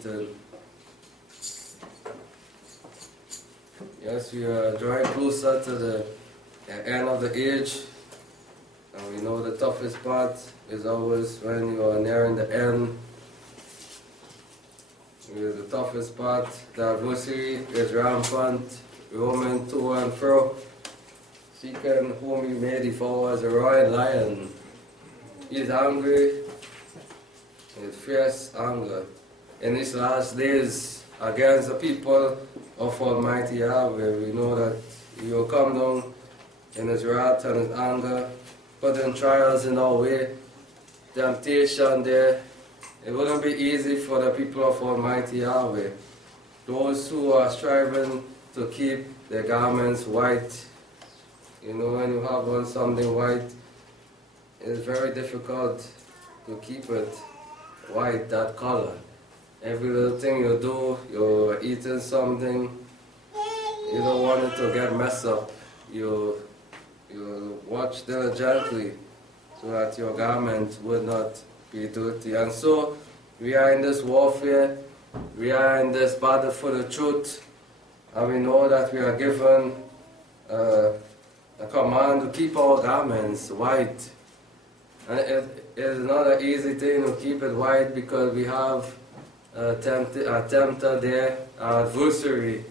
seated. Yes, we are drawing closer to the end of the age, and we know the toughest part is always when you are nearing the end. The toughest part, the adversary is rampant, roaming to and fro, seeking whom he may devour as a roaring lion. He is angry, with fierce anger, in these last days against the people of Almighty Yahweh. We know that he will come down in his wrath and his anger, putting trials in our way, temptation there. It wouldn't be easy for the people of Almighty Yahweh. Those who are striving to keep their garments white. You know, when you have on something white, it's very difficult to keep it white, that color. Every little thing you do, you're eating something, you don't want it to get messed up. You watch diligently so that your garment would not be dirty. And so we are in this warfare, we are in this battle for the truth, and we know that we are given a command to keep our garments white. And it is not an easy thing to keep it white, because we have a tempter there, our adversary,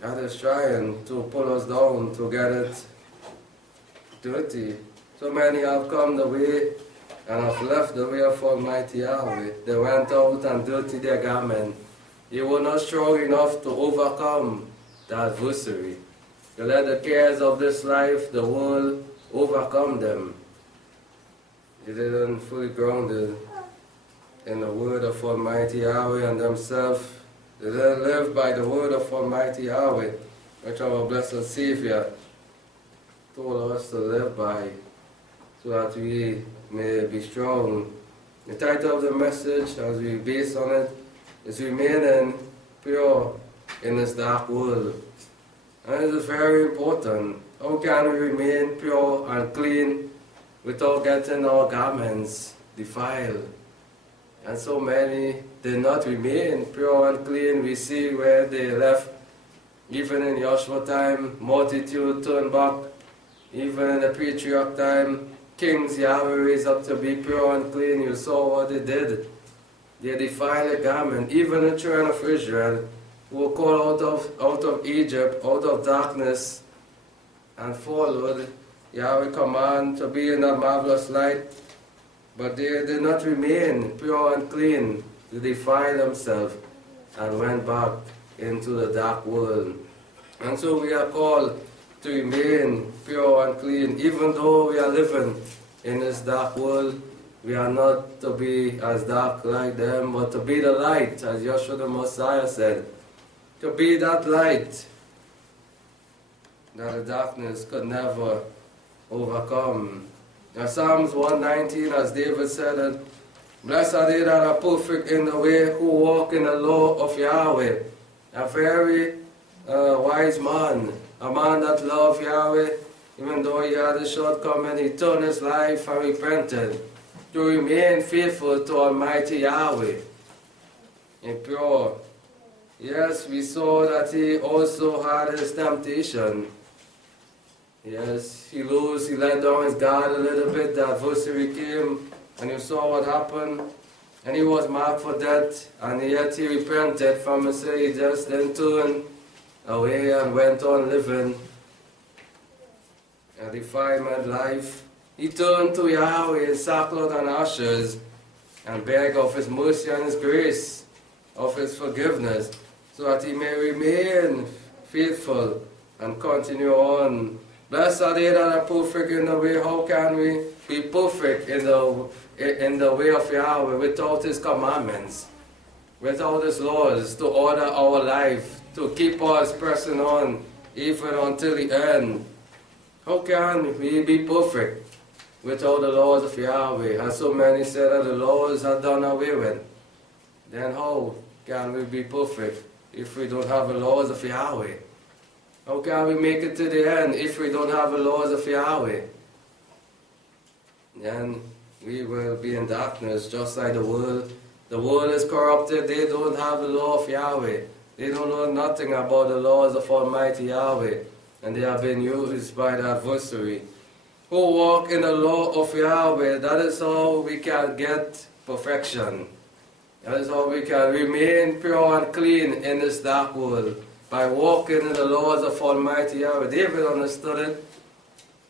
that is trying to pull us down, to get it dirty. So many have come the way and have left the way of Almighty Yahweh. They went out and dirtied their garment. They were not strong enough to overcome the adversary. They let the cares of this life, the world, overcome them. They didn't fully grounded in the word of Almighty Yahweh and themselves. They didn't live by the word of Almighty Yahweh, which our blessed Savior told us to live by, so that we may be strong. The title of the message, as we base on it, is remaining pure in this dark world. And it is very important. How can we remain pure and clean without getting our garments defiled? And so many did not remain pure and clean. We see where they left. Even in Joshua time, multitude turned back. Even in the patriarch time, kings Yahweh raised up to be pure and clean. You saw what they did. They defiled the garment. Even the children of Israel, who were called out of Egypt, out of darkness, and followed Yahweh's command to be in that marvelous light, but they did not remain pure and clean. They defiled themselves and went back into the dark world. And so we are called to remain pure and clean. Even though we are living in this dark world, we are not to be as dark like them, but to be the light, as Yeshua the Messiah said. To be that light that the darkness could never overcome. Now Psalms 119, as David said it, blessed are they that are perfect in the way, who walk in the law of Yahweh. A very wise man, a man that loved Yahweh, even though he had a shortcoming, he turned his life and repented to remain faithful to Almighty Yahweh and pure. Yes, we saw that he also had his temptation. Yes, he let down his guard a little bit. The adversary came, and you saw what happened. And he was marked for death, and yet he repented from his sin. He just then turned away and went on living a defilement life. He turned to Yahweh in sackcloth and ashes and begged of his mercy and his grace, of his forgiveness, so that he may remain faithful and continue on. Blessed are they that are perfect in the way. How can we be perfect in the way of Yahweh without his commandments, without his laws to order our life, to keep us pressing on even until the end? How can we be perfect without the laws of Yahweh? And so many say that the laws are done away with. Then how can we be perfect if we don't have the laws of Yahweh? How can we make it to the end if we don't have the laws of Yahweh? Then we will be in darkness just like the world The world is corrupted. They don't have the law of Yahweh. They don't know nothing about the laws of Almighty Yahweh. And they have been used by the adversary. Who walk in the law of Yahweh, that is how we can get perfection. That is how we can remain pure and clean in this dark world. By walking in the laws of Almighty Yahweh. David understood it.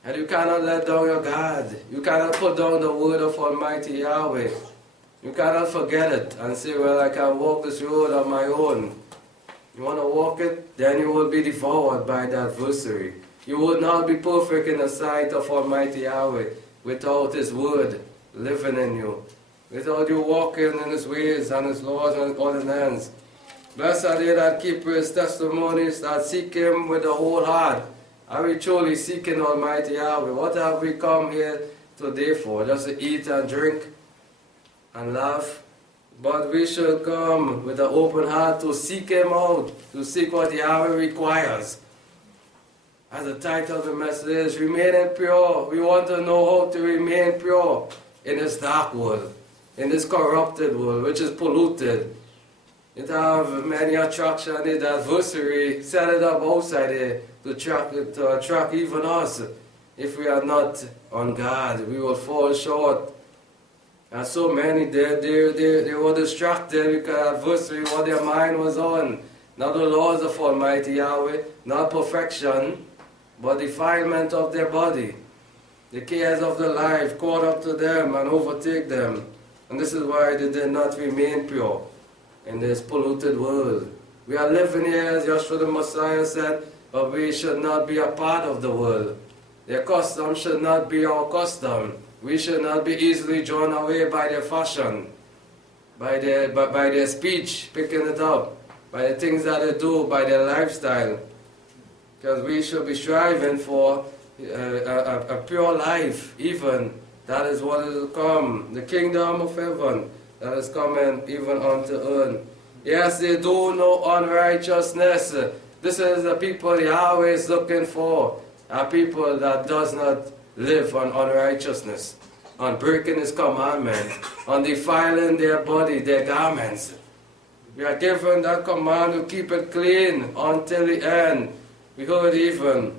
And you cannot let down your guard. You cannot put down the word of Almighty Yahweh. You cannot forget it and say, well, I can walk this road on my own. You want to walk it? Then you will be devoured by the adversary. You will not be perfect in the sight of Almighty Yahweh without His word living in you. Without you walking in His ways and His laws and ordinances. Blessed are they that keep His testimonies, that seek Him with the whole heart. Are we truly seeking Almighty Yahweh? What have we come here today for? Just to eat and drink and laugh? But we should come with an open heart to seek Him out, to seek what Yahweh requires. As the title of the message is, remaining pure. We want to know how to remain pure in this dark world, in this corrupted world, which is polluted. It have many attractions. The adversary set it up outside here to attract even us. If we are not on guard, we will fall short. And so many, they were distracted because adversary, what their mind was on. Not the laws of Almighty Yahweh, not perfection, but defilement of their body. The cares of the life caught up to them and overtake them. And this is why they did not remain pure in this polluted world. We are living here, as Yeshua the Messiah said, but we should not be a part of the world. Their custom should not be our custom. We should not be easily drawn away by their fashion, by their speech, picking it up, by the things that they do, by their lifestyle. Because we should be striving for a pure life, even. That is what is to come. The kingdom of heaven that is coming even unto earth. Yes, they do no unrighteousness. This is the people Yahweh is looking for. A people that does not live on unrighteousness, on breaking His commandments, on defiling their body, their garments. We are given that command to keep it clean until the end. We heard even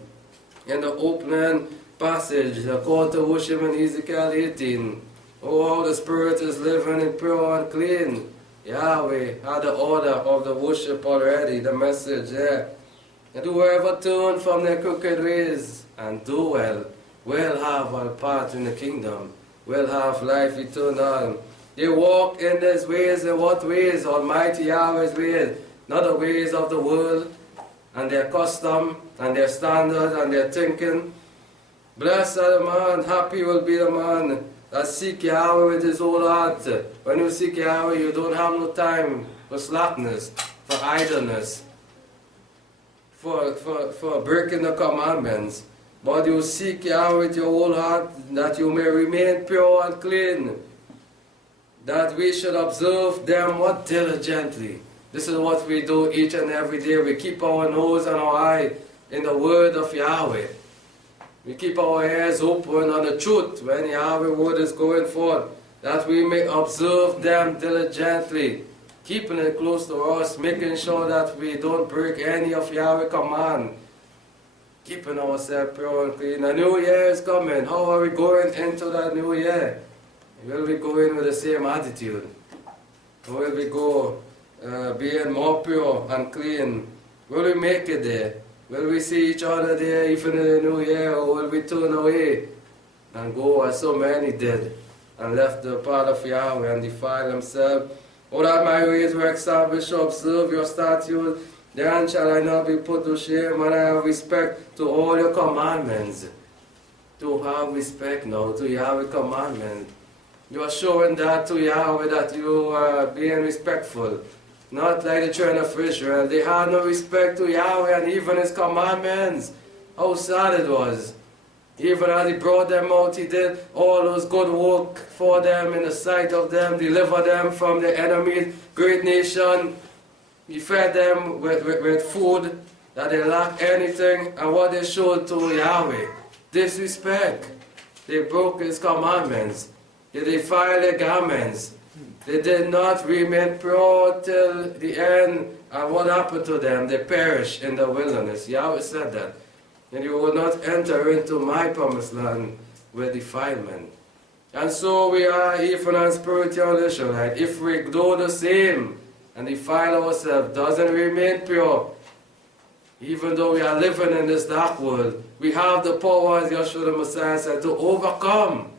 in the opening passage, the call to worship in Ezekiel 18. Oh, how the Spirit is living in pure and clean. Yahweh had the order of the worship already, the message there. And whoever turn from their crooked ways and do well, will have a part in the kingdom, will have life eternal. They walk in His ways. In what ways? Almighty Yahweh's ways, not the ways of the world and their custom and their standards and their thinking. Blessed are the man, happy will be the man that seek Yahweh with his whole heart. When you seek Yahweh, you don't have no time for slackness, for idleness, for breaking the commandments. But you seek Yahweh with your whole heart, that you may remain pure and clean, that we should observe them what diligently. This is what we do each and every day. We keep our nose and our eye in the word of Yahweh. We keep our ears open on the truth when Yahweh word is going forth, that we may observe them diligently, keeping it close to us, making sure that we don't break any of Yahweh's command, keeping ourselves pure and clean. A new year is coming. How are we going into that new year? Will we go in with the same attitude? Or will we go being more pure and clean? Will we make it there? Will we see each other there even in the new year, or will we turn away and go as so many did and left the path of Yahweh and defile themselves? Oh, that my ways were established to observe your statutes, then shall I not be put to shame, and I have respect to all your commandments. To have respect now to Yahweh's commandments. You are showing that to Yahweh, that you are being respectful. Not like the children of Israel. They had no respect to Yahweh and even His commandments. How sad it was. Even as He brought them out, He did all those good work for them in the sight of them, deliver them from the enemies, great nation. He fed them with food, that they lacked anything, and what they showed to Yahweh, disrespect. They broke His commandments. They defiled their garments. They did not remain pure till the end. And what happened to them? They perished in the wilderness. Yahweh said that. And you will not enter into my promised land with defilement. And so we are even as spiritual Israelites. If we do the same and defile ourselves, doesn't remain pure, even though we are living in this dark world, we have the power, as Yeshua the Messiah said, to overcome.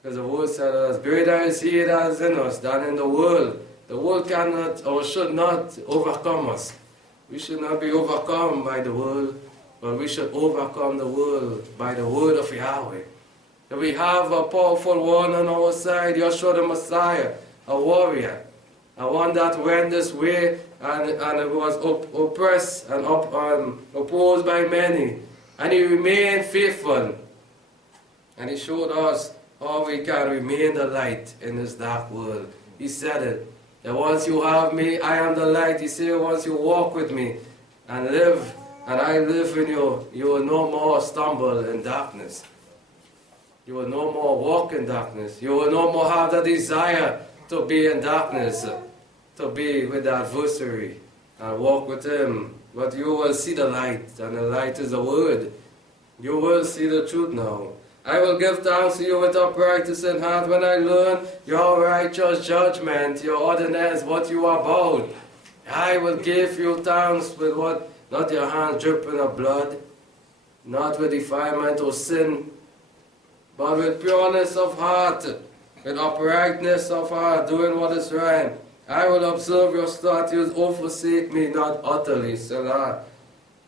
Because the word said, as greater is he that is in us than in the world. The world cannot or should not overcome us. We should not be overcome by the world, but we should overcome the world by the word of Yahweh. And we have a powerful one on our side, Yeshua the Messiah, a warrior, a one that went this way and was oppressed and opposed by many. And he remained faithful. And he showed us how we can remain the light in this dark world. He said it, that once you have me, I am the light. He said, once you walk with me and live, and I live in you, you will no more stumble in darkness. You will no more walk in darkness. You will no more have the desire to be in darkness, to be with the adversary and walk with him. But you will see the light, and the light is the word. You will see the truth now. I will give thanks to you with uprightness in heart when I learn your righteous judgment, your ordinance, what you are about. I will give you thanks with what, not your hands dripping of blood, not with defilement or sin, but with pureness of heart, with uprightness of heart, doing what is right. I will observe your statutes, oh forsake me not utterly, Selah.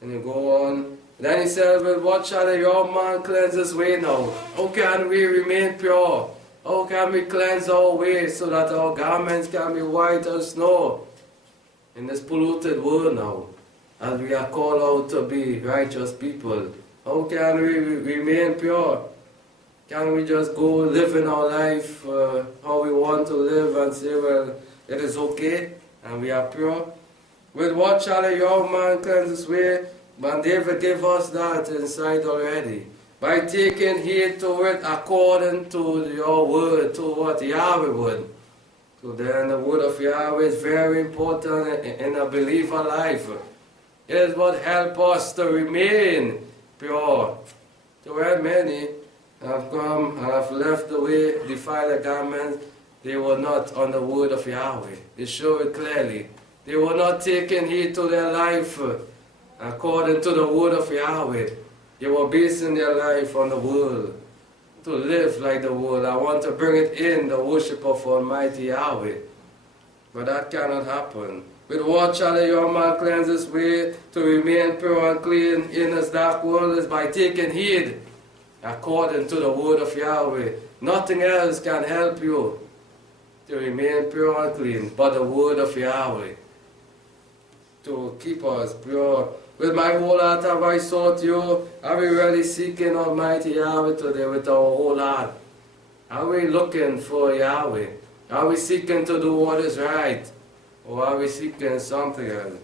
And you go on. Then he said, with what shall your man cleanse his way now? How can we remain pure? How can we cleanse our way so that our garments can be white as snow in this polluted world now, as we are called out to be righteous people? How can we remain pure? Can we just go live in our life how we want to live and say, well, it is okay and we are pure? With what shall a young man cleanse his way? But David gave us that insight already. By taking heed to it according to your word, to what Yahweh would. So then the word of Yahweh is very important in a believer life. It is what helps us to remain pure. So when many have come and have left the way, defiled the garments, they were not on the word of Yahweh. They show it clearly. They were not taking heed to their life according to the word of Yahweh. They were basing their life on the world, to live like the world. I want to bring it in, the worship of Almighty Yahweh. But that cannot happen. With what shall a young man cleanse his way to remain pure and clean in this dark world? Is by taking heed according to the word of Yahweh. Nothing else can help you to remain pure and clean but the word of Yahweh, to keep us pure. With my whole heart have I sought you. Are we really seeking Almighty Yahweh today with our whole heart? Are we looking for Yahweh? Are we seeking to do what is right? Or are we seeking something else?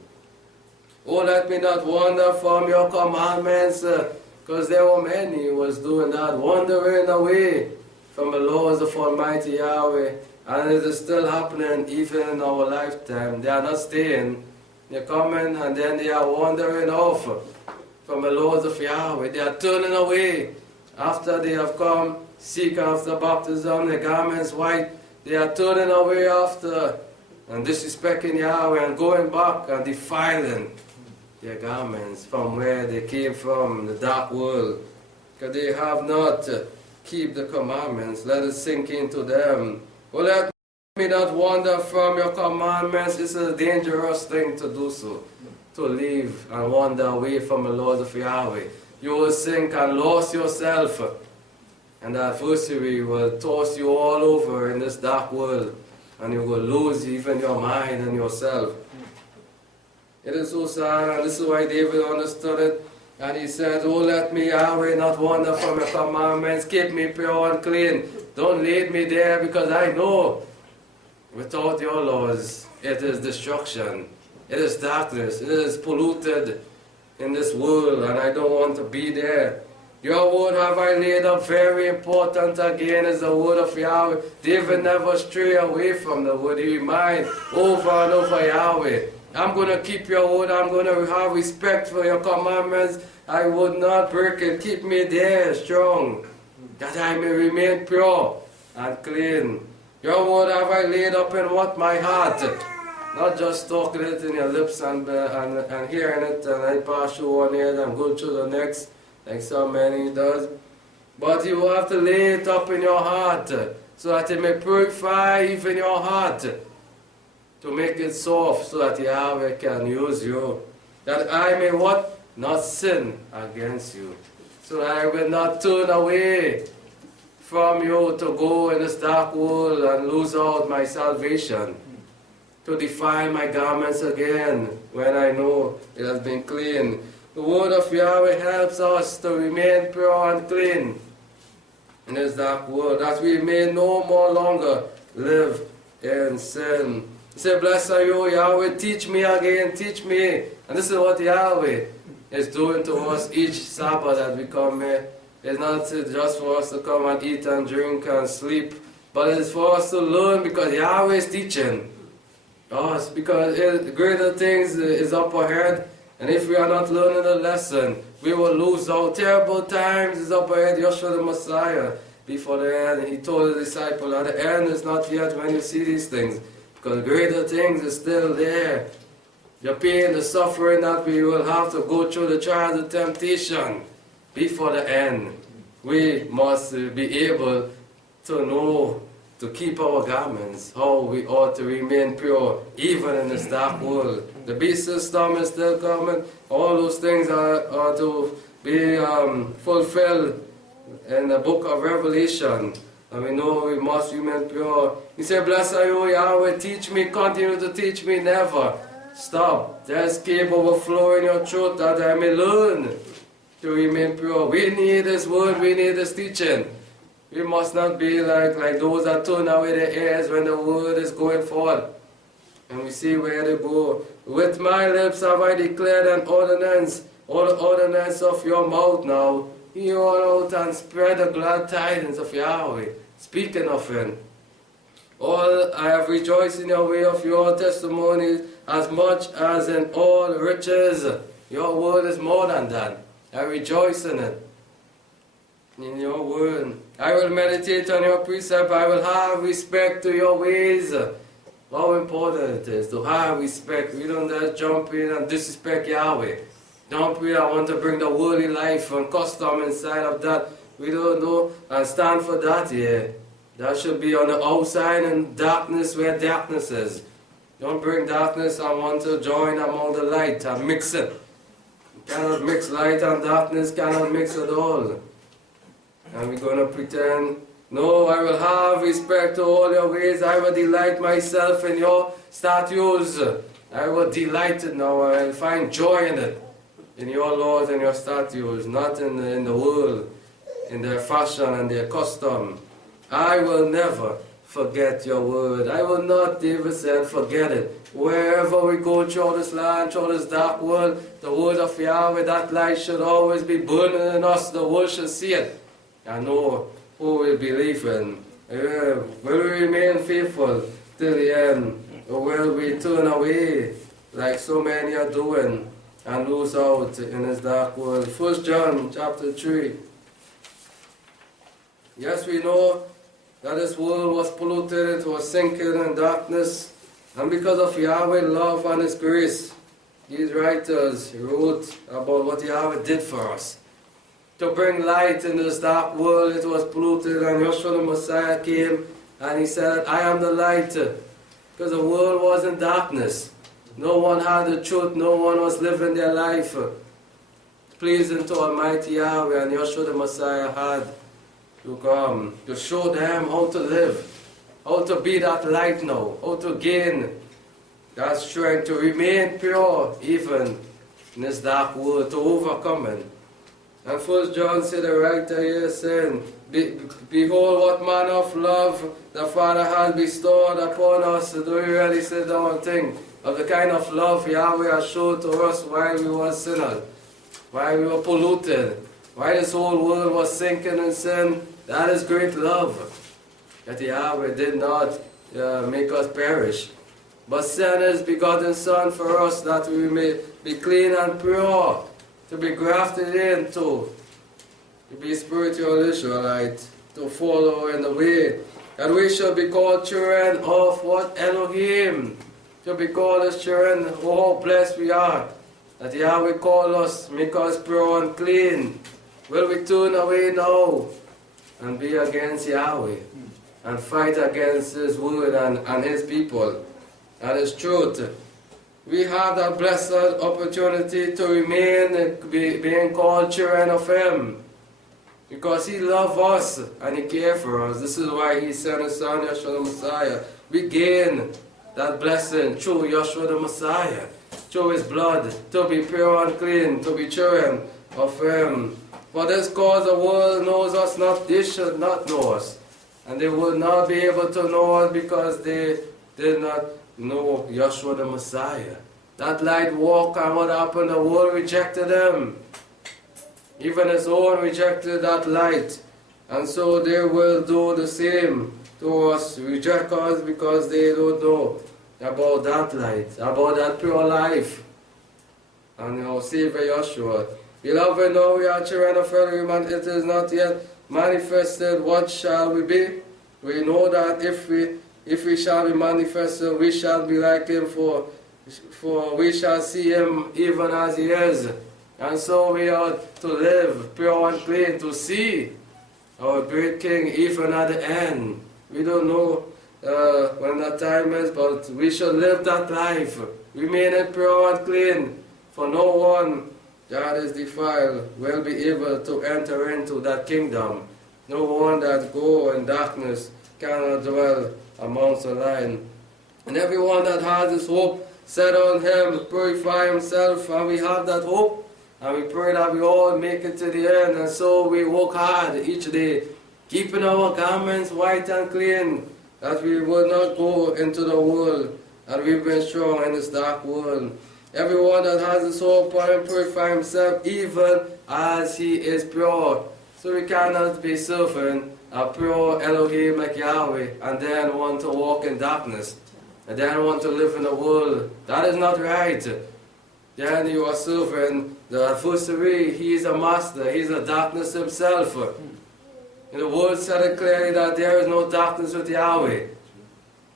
Oh, let me not wander from your commandments, because there were many who was doing that, wandering away from the laws of Almighty Yahweh. And it is still happening even in our lifetime. They are not staying. They're coming and then they are wandering off from the laws of Yahweh. They are turning away after they have come, seek after baptism, the garments white. They are turning away after and disrespecting Yahweh and going back and defiling their garments from where they came from, the dark world. Because they have not keep the commandments. Let it sink into them. Well, let me not wander from your commandments. It's a dangerous thing to do so, to leave and wander away from the laws of Yahweh. You will sink and lose yourself, and the adversary will toss you all over in this dark world, and you will lose even your mind and yourself. It is so sad, and this is why David understood it, and he said, oh, let me, Yahweh, not wander from your commandments. Keep me pure and clean. Don't lead me there, because I know without your laws, it is destruction. It is darkness. It is polluted in this world, and I don't want to be there. Your word have I laid up very important again is the word of Yahweh. David never stray away from the word. He remind over and over Yahweh. I'm going to keep your word. I'm going to have respect for your commandments. I would not break it. Keep me there strong, that I may remain pure and clean. Your word have I laid up in what? My heart. Not just talking it in your lips and hearing it and I pass through one ear and go through the next, like so many does. But you have to lay it up in your heart so that it may purify even your heart, to make it soft so that Yahweh can use you. That I may what? Not sin against you. So that I will not turn away from you to go in this dark world and lose out my salvation. To defile my garments again when I know it has been clean. The word of Yahweh helps us to remain pure and clean in this dark world, that we may no more longer live in sin. He said, blessed are you, Yahweh, teach me again, teach me. And this is what Yahweh is doing to us each Sabbath that we come here. It's not just for us to come and eat and drink and sleep, but it's for us to learn, because Yahweh is teaching us, because greater things is up ahead. And if we are not learning the lesson, we will lose out. Terrible times is up ahead. Yeshua the Messiah, before the end, he told the disciple, at the end is not yet when you see these things, because greater things is still there. The pain, the suffering that we will have to go through, the trials, the temptation, before the end. We must be able to know, to keep our garments, how we ought to remain pure, even in this dark world. The beast system is still coming. All those things are to be fulfilled in the book of Revelation. And we know we must remain pure. He said, blessed are you, Yahweh, teach me, continue to teach me, never stop. Just keep overflowing your truth that I may learn to remain pure. We need this word, we need this teaching. We must not be like those that turn away their ears when the word is going forth. And we see where they go. With my lips have I declared an ordinance, all the ordinance of your mouth now. Hear all out and spread the glad tidings of Yahweh, speaking of him. All I have rejoiced in your way of your testimonies, as much as in all riches. Your word is more than that. I rejoice in it. In your word. I will meditate on your precept. I will have respect to your ways. How important it is to have respect. We don't just jump in and disrespect Yahweh. Don't pray, I want to bring the worldly life and custom inside of that. We don't know and stand for that here. That should be on the outside and darkness where darkness is. Don't bring darkness and want to join among the light and mix it. You cannot mix light and darkness, cannot mix at all. And we're going to pretend, no, I will have respect to all your ways. I will delight myself in your statutes. I will delight it now. I will find joy in it. In your laws and your statutes, not in the world, in their fashion and their custom. I will never forget your word. I will not, David said, forget it. Wherever we go through this land, through this dark world, the word of Yahweh, that light should always be burning in us. The world should see it and know who we believe in. Will we remain faithful till the end? Or will we turn away like so many are doing and lose out in this dark world? 1 John chapter 3. Yes, we know that this world was polluted, it was sinking in darkness, and because of Yahweh's love and His grace, these writers wrote about what Yahweh did for us. To bring light in this dark world, it was polluted, and Yeshua the Messiah came and He said, I am the light, because the world was in darkness. No one had the truth, no one was living their life pleasing to Almighty Yahweh, and Yeshua the Messiah had to come to show them how to live, how to be that light now, how to gain that strength to remain pure even in this dark world, to overcome it. And 1 John said, the writer here saying, behold what manner of love the Father has bestowed upon us. Do you really say the one thing of the kind of love Yahweh has showed to us while we were sinners, while we were polluted, Why this whole world was sinking in sin, that is great love. That Yahweh did not make us perish, but sent His begotten Son for us, that we may be clean and pure, to be grafted into, to be spiritual Israelite, to follow in the way, that we shall be called children of what? Elohim. To be called as children, oh, how blessed we are, that Yahweh call us, make us pure and clean. Will we turn away now and be against Yahweh and fight against His word and His people and His truth? We have that blessed opportunity to remain being called children of Him, because He loves us and He cares for us. This is why He sent His Son, Yeshua the Messiah. We gain that blessing through Yeshua the Messiah, through His blood, to be pure and clean, to be children of Him. For this cause the world knows us not, they should not know us. And they would not be able to know us because they did not know Yeshua the Messiah. That light walk, and what happened? The world rejected Him. Even His own rejected that light. And so they will do the same to us, reject us, because they don't know about that light, about that pure life. And our Savior Yeshua. Beloved, now we are children of Elohim, and it is not yet manifested. What shall we be? We know that if we shall be manifested, we shall be like Him, for we shall see Him even as He is. And so we ought to live pure and clean, to see our great King even at the end. We don't know when that time is, but we should live that life, remain it pure and clean, for no one that is defiled will be able to enter into that kingdom. No one that go in darkness cannot dwell amongst the light. And everyone that has this hope set on Him, purify himself, and we have that hope, and we pray that we all make it to the end. And so we work hard each day, keeping our garments white and clean, that we will not go into the world, and we've been strong in this dark world. Everyone that has this hope and purify himself even as he is pure. So we cannot be serving a pure Elohim like Yahweh and then want to walk in darkness, and then want to live in the world. That is not right. Then you are serving the adversary. He is a master. He is the darkness himself. And the word said it clearly that there is no darkness with Yahweh,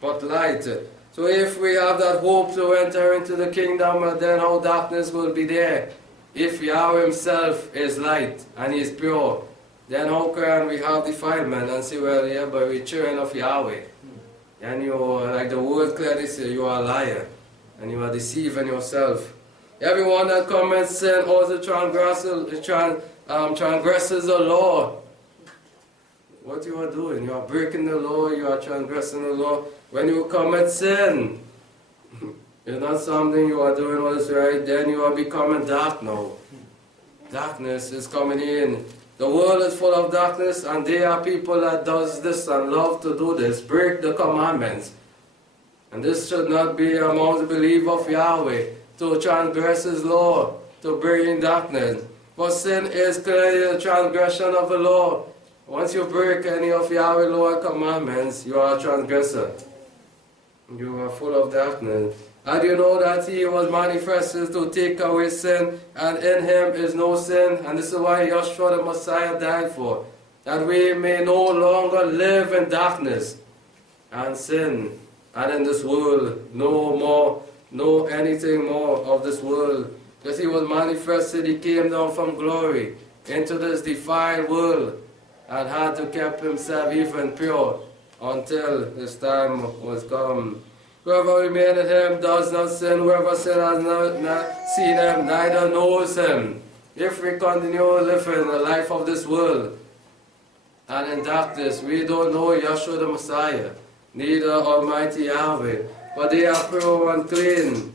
but light. So if we have that hope to enter into the kingdom, then how darkness will be there? If Yahweh Himself is light and He is pure, then how can we have defilement and say, well, yeah, but we're children of Yahweh? And you, like the word clearly says, you are a liar and you are deceiving yourself. Everyone that commits sin also transgresses the law. What you are doing? You are breaking the law, you are transgressing the law. When you commit sin, it's not something you are doing what is right, then you are becoming dark now. Darkness is coming in. The world is full of darkness, and there are people that does this and love to do this, break the commandments. And this should not be among the belief of Yahweh, to transgress His law, to bring darkness. But sin is clearly the transgression of the law. Once you break any of Yahweh's law and commandments, you are a transgressor. You are full of darkness. And you know that He was manifested to take away sin, and in Him is no sin. And this is why Yeshua the Messiah died for, that we may no longer live in darkness and sin, and in this world no anything more of this world. Because He was manifested, He came down from glory into this defiled world, and had to keep Himself even pure until His time was come. Whoever remains in Him does not sin. Whoever sin has not seen Him, neither knows Him. If we continue living the life of this world and in darkness, we don't know Yeshua the Messiah, neither Almighty Yahweh, but they are pure and clean.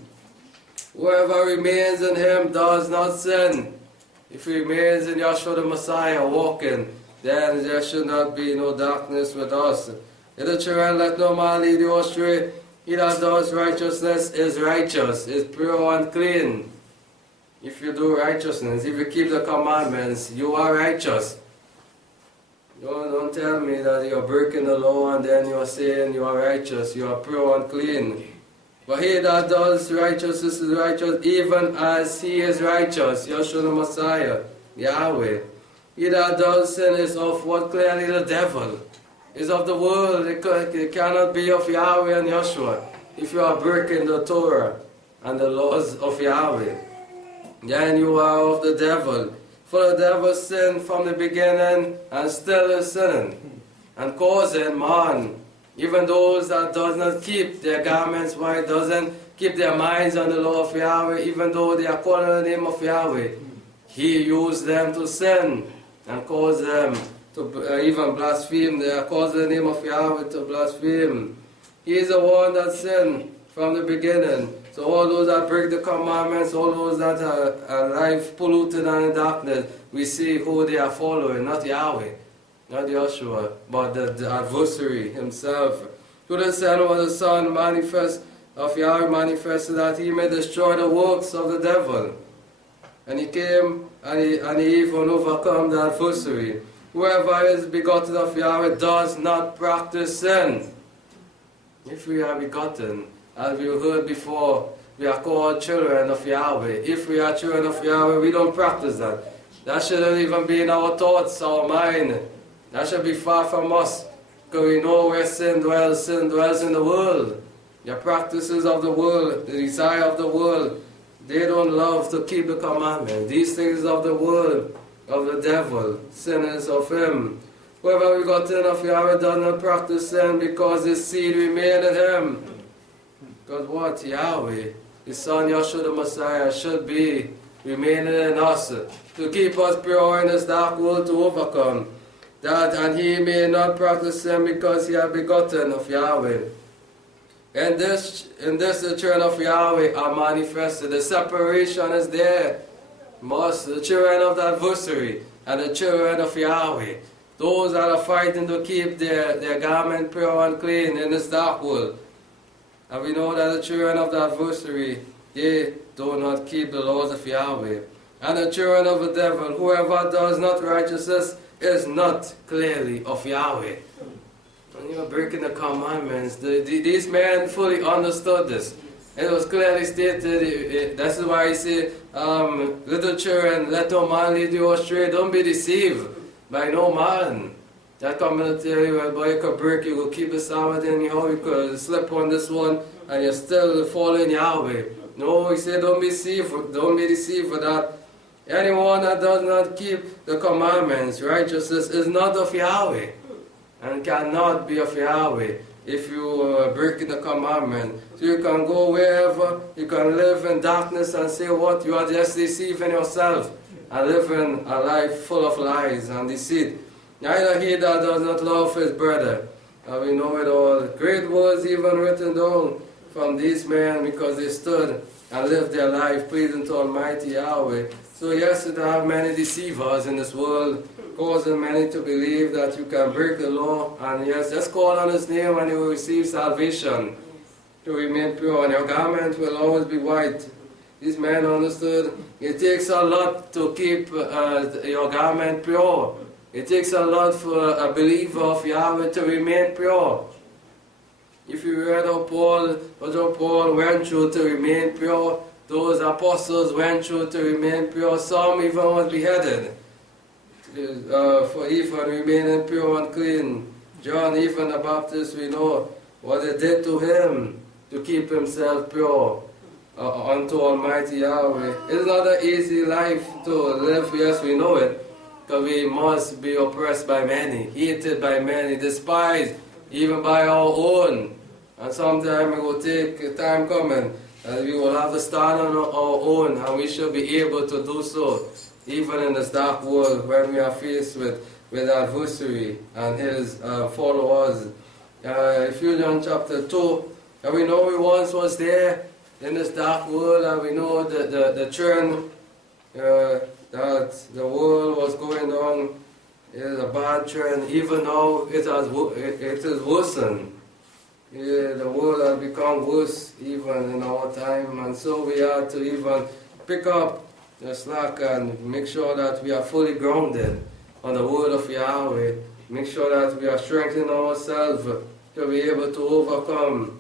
Whoever remains in Him does not sin. If he remains in Yeshua the Messiah walking, then there should not be no darkness with us. Little children, let no man lead you astray. He that does righteousness is righteous, is pure and clean. If you do righteousness, if you keep the commandments, you are righteous. Don't tell me that you're breaking the law and then you're saying you are righteous, you are pure and clean. But he that does righteousness is righteous even as he is righteous, Yeshua the Messiah, Yahweh. He that does sin is of what? Clearly the devil. Is of the world. It cannot be of Yahweh and Yeshua. If you are breaking the Torah and the laws of Yahweh, then you are of the devil. For the devil sinned from the beginning and still is sinning and causing man, even those that does not keep their garments white, doesn't keep their minds on the law of Yahweh, even though they are calling the name of Yahweh, he used them to sin and cause them to even blaspheme. They are causing the name of Yahweh to blaspheme. He is the one that sinned from the beginning. So all those that break the commandments, all those that are life polluted and in darkness, we see who they are following, not Yahweh, not Yeshua, but the adversary himself. To the Son was the Son manifest of Yahweh manifested that he may destroy the works of the devil. And he came and he even overcome the adversary. Whoever is begotten of Yahweh does not practice sin. If we are begotten, as we heard before, we are called children of Yahweh. If we are children of Yahweh, we don't practice that. That shouldn't even be in our thoughts, our mind. That should be far from us. Because we know where sin dwells in the world. The practices of the world, the desire of the world, they don't love to keep the commandments. These things of the world, of the devil, sinners of him. Whoever begotten of Yahweh does not practice sin because his seed remain in him. Because what? Yahweh, his Son Yeshua the Messiah, should be remaining in us to keep us pure in this dark world to overcome that, and he may not practice sin because he has begotten of Yahweh. In this the children of Yahweh are manifested. The separation is there. The children of the adversary and the children of Yahweh. Those that are fighting to keep their garment pure and clean in this dark world. And we know that the children of the adversary, they do not keep the laws of Yahweh. And the children of the devil, whoever does not righteousness, is not clearly of Yahweh. And you are breaking the commandments. These men fully understood this. It was clearly stated, that's why he said, little children, let no man lead you astray. Don't be deceived by no man. That coming to tell you, well, boy, you could break, you could keep the Sabbath anyhow, you could slip on this one, and you're still following Yahweh. No, he said, don't be deceived for that. Anyone that does not keep the commandments, righteousness is not of Yahweh, and cannot be of Yahweh if you are breaking the commandment. So you can go wherever, you can live in darkness and say what? You are just deceiving yourself, and living a life full of lies and deceit. Neither he that does not love his brother. And we know it all. Great words even written down from these men because they stood and lived their life pleasing to Almighty Yahweh. So yes, there are many deceivers in this world, causing many to believe that you can break the law. And yes, just call on his name and you will receive salvation to remain pure. And your garment will always be white. These men understood it takes a lot to keep your garment pure. It takes a lot for a believer of Yahweh to remain pure. If you read how Paul went through to remain pure, those apostles went through to remain pure. Some even was beheaded for even remaining pure and clean. John, even the Baptist, we know what they did to him to keep himself pure unto Almighty Yahweh. It's not an easy life to live, yes, we know it. Because we must be oppressed by many, hated by many, despised even by our own. And sometime it will take a time coming and we will have to stand on our own, and we should be able to do so even in this dark world when we are faced with adversary and his followers. Ephesians chapter 2, and we know we once was there in this dark world, and we know the trend that the world was going on is a bad trend. Even now it is worsened. The world has become worse even in our time, and so we are to even pick up slack and make sure that we are fully grounded on the word of Yahweh. Make sure that we are strengthening ourselves to be able to overcome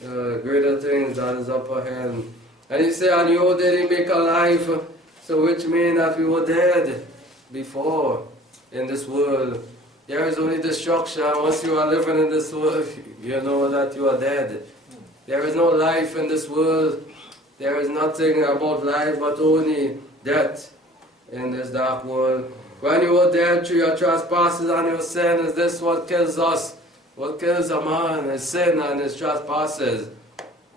greater things that is up ahead. And he said, and you did he make alive, so which means that we were dead before in this world. There is only destruction. Once you are living in this world, you know that you are dead. There is no life in this world. There is nothing about life but only death in this dark world. When you were dead through your trespasses and your sin, is this what kills us? What kills a man is sin and his trespasses.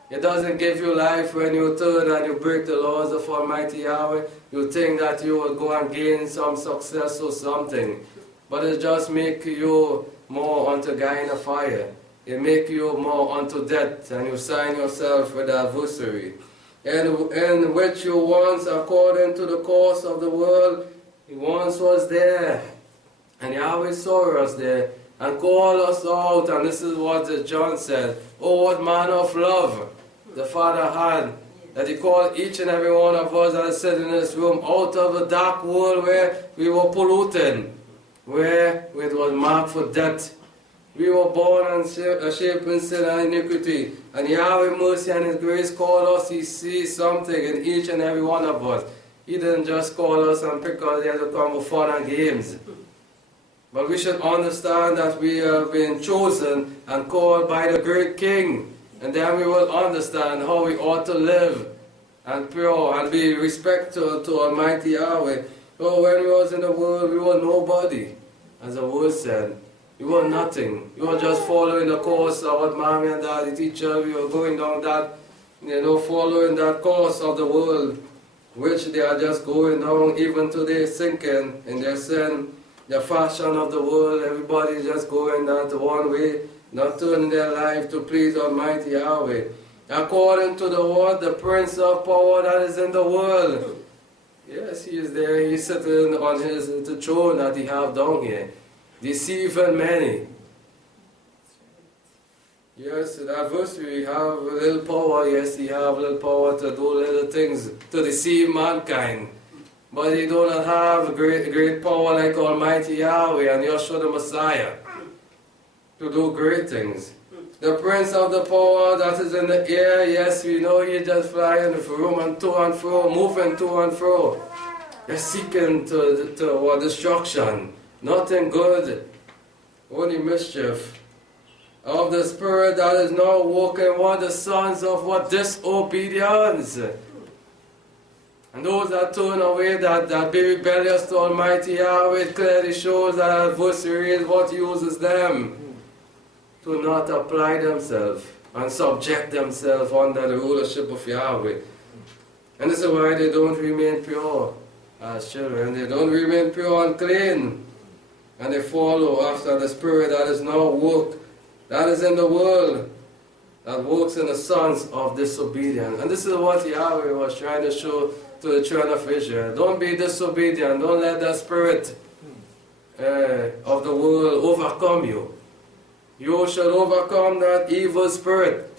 It doesn't give you life when you turn and you break the laws of Almighty Yahweh. You think that you will go and gain some success or something. But it just makes you more unto gaining a fire. It makes you more unto death, and you sign yourself with the adversary. In which you once, according to the course of the world, he once was there. And Yahweh saw us there and called us out. And this is what John said. Oh, what manner of love the Father had, that he called each and every one of us that is sitting in this room out of the dark world where we were polluted, where it was marked for death. We were born and shaped in sin and iniquity. And Yahweh mercy and His grace called us. He sees something in each and every one of us. He didn't just call us and pick us there to come for fun and games. But we should understand that we have been chosen and called by the great King. And then we will understand how we ought to live and pure and be respectful to Almighty Yahweh. Oh, when we was in the world, we were nobody. As the word said, we were nothing. We were just following the course of what mommy and daddy teach us. We were going down that, following that course of the world, which they are just going down even today, sinking in their sin, the fashion of the world. Everybody is just going that one way, not turning their life to please Almighty Yahweh. According to the word, the Prince of Power that is in the world. Yes, he is there. He is sitting on the throne that he have down here, deceiving many. Yes, the adversary have a little power. Yes, he have a little power to do little things to deceive mankind. But he do not have great power like Almighty Yahweh and Yeshua the Messiah to do great things. The Prince of the Power that is in the air, yes, we know he just flying from and fro, moving to and fro. They're seeking to destruction. Nothing good, only mischief. Of the spirit that is now walking what the sons of what disobedience. And those that turn away, that be rebellious to Almighty Yahweh, it clearly shows that adversary is what uses them to not apply themselves and subject themselves under the rulership of Yahweh. And this is why they don't remain pure as children. They don't remain pure and clean. And they follow after the spirit that is now work, that is in the world, that works in the sons of disobedience. And this is what Yahweh was trying to show to the children of Israel. Don't be disobedient. Don't let the spirit of the world overcome you. You should overcome that evil spirit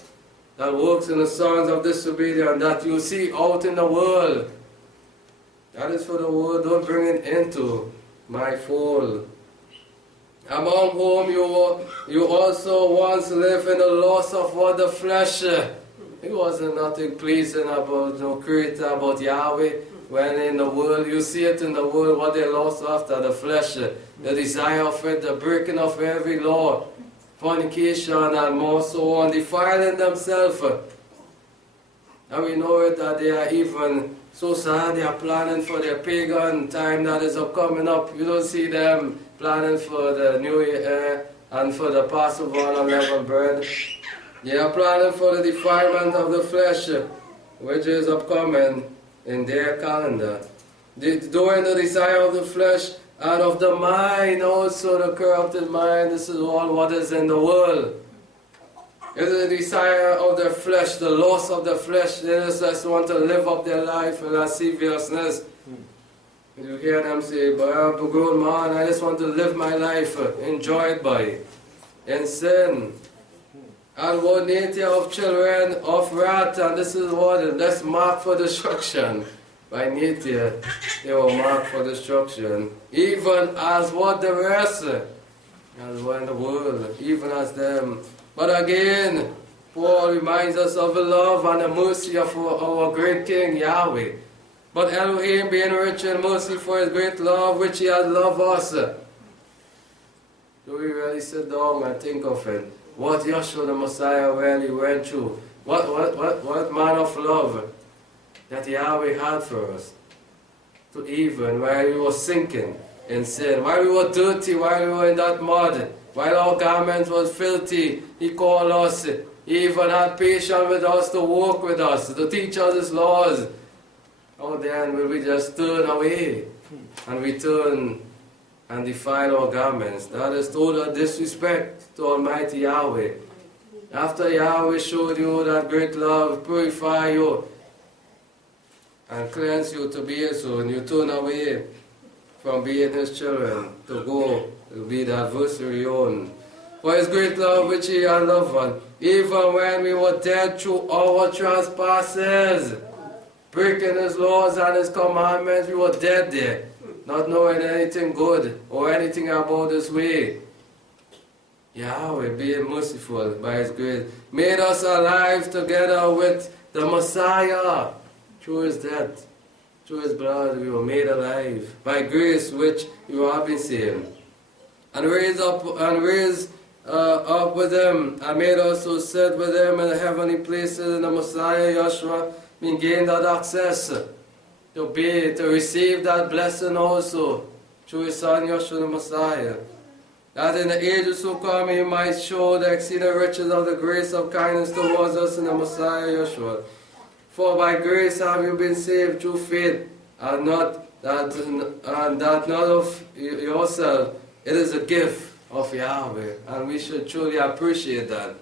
that works in the sons of disobedience that you see out in the world. That is for the world. Don't bring it into my fold. Among whom you also once lived in the loss of what the flesh. It wasn't nothing pleasing about no creator, about Yahweh. When in the world, you see it in the world, what they lost after the flesh, the desire of it, the breaking of every law, fornication and more so on, defiling themselves. And we know it that they are even so sad, they are planning for their pagan time that is coming up. You don't see them planning for the New Year and for the Passover and unleavened bread. They are planning for the defilement of the flesh, which is upcoming in their calendar. Doing the desire of the flesh and of the mind, also the corrupted mind. This is all what is in the world. It is the desire of the flesh, the loss of the flesh. They just want to live up their life in lasciviousness. You hear them say, but I'm a grown man, I just want to live my life, enjoyed by, in sin. And one nature of children of wrath, and this is what, that's marked for destruction. by nature, they were marked for destruction, even as what the rest, as were in the world, even as them. But again, Paul reminds us of the love and the mercy of our great King, Yahweh. But Elohim, being rich in mercy for his great love, which he has loved us. Do we really sit down and think of it? What Yeshua the Messiah really went through? What man of love that Yahweh had for us? To even while we were sinking in sin, while we were dirty, while we were in that mud, while our garments was filthy, he called us. He even had patience with us, to walk with us, to teach us his laws. How then will we just turn away and return and defile our garments? That is total disrespect to Almighty Yahweh. After Yahweh showed you that great love, purify you and cleanse you to be his own, you turn away from being his children to go to be the adversary own. For his great love which he had loved us, even when we were dead through our trespasses, breaking his laws and his commandments, we were dead there, not knowing anything good or anything about this way. Yahweh, being merciful by his grace, made us alive together with the Messiah. Through his death, through his blood, we were made alive. By grace which you have been saved. And raised up with him, and made us to sit with him in the heavenly places in the Messiah, Yeshua, being gained that access to receive that blessing also through his Son, Yeshua the Messiah. That in the ages to come he might show the exceeding riches of the grace of kindness towards us in the Messiah, Yeshua. For by grace have you been saved through faith, and that not of yourself. It is a gift of Yahweh, and we should truly appreciate that.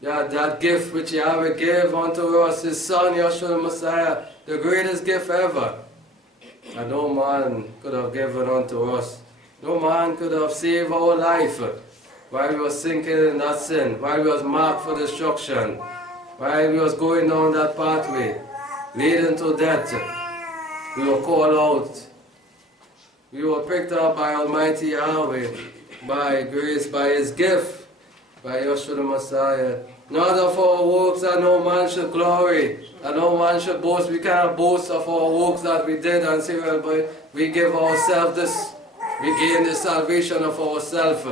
That gift which Yahweh gave unto us, his Son, Yeshua the Messiah, the greatest gift ever. And no man could have given unto us. No man could have saved our life while we were sinking in that sin, while we was marked for destruction, while we was going down that pathway, leading to death. We were called out. We were picked up by Almighty Yahweh, by grace, by his gift, by Yeshua the Messiah. Not of our works that no man should glory, and no man should boast. We cannot boast of our works that we did and say, well, but we give ourselves this, we gain the salvation of ourselves.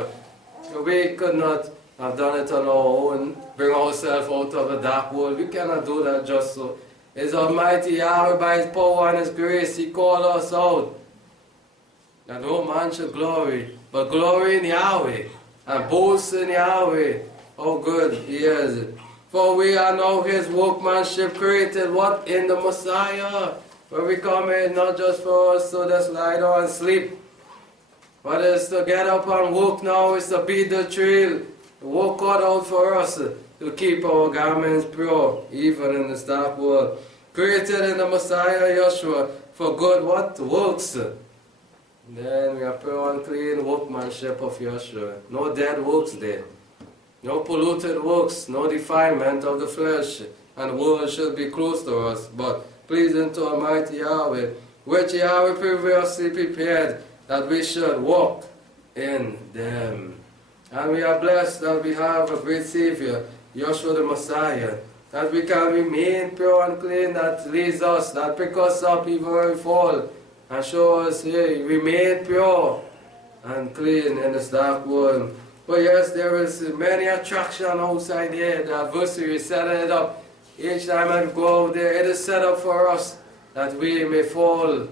We could not have done it on our own, bring ourselves out of the dark world. We cannot do that just so. It's Almighty Yahweh, by his power and his grace, he called us out. That no man should glory, but glory in Yahweh, and boast in Yahweh. Oh good he is. For we are now his workmanship, created what? In the Messiah. Where we come in not just for us to just lie down and sleep, but it's to get up and work now, is to beat the trail, to work out for us, to keep our garments pure, even in this dark world. Created in the Messiah Yeshua, for good what? Works. Then we are pure and clean workmanship of Yeshua. No dead works there. No polluted works, no defilement of the flesh, and the world should be close to us, but pleasing to Almighty Yahweh, which Yahweh previously prepared that we should walk in them. And we are blessed that we have a great Savior, Yeshua the Messiah, that we can remain pure and clean, that leads us, that pick us up even when we fall, and show us, hey, remain pure and clean in this dark world. But yes, there is many attraction outside here. The adversary is setting it up. Each time I go out there, it is set up for us that we may fall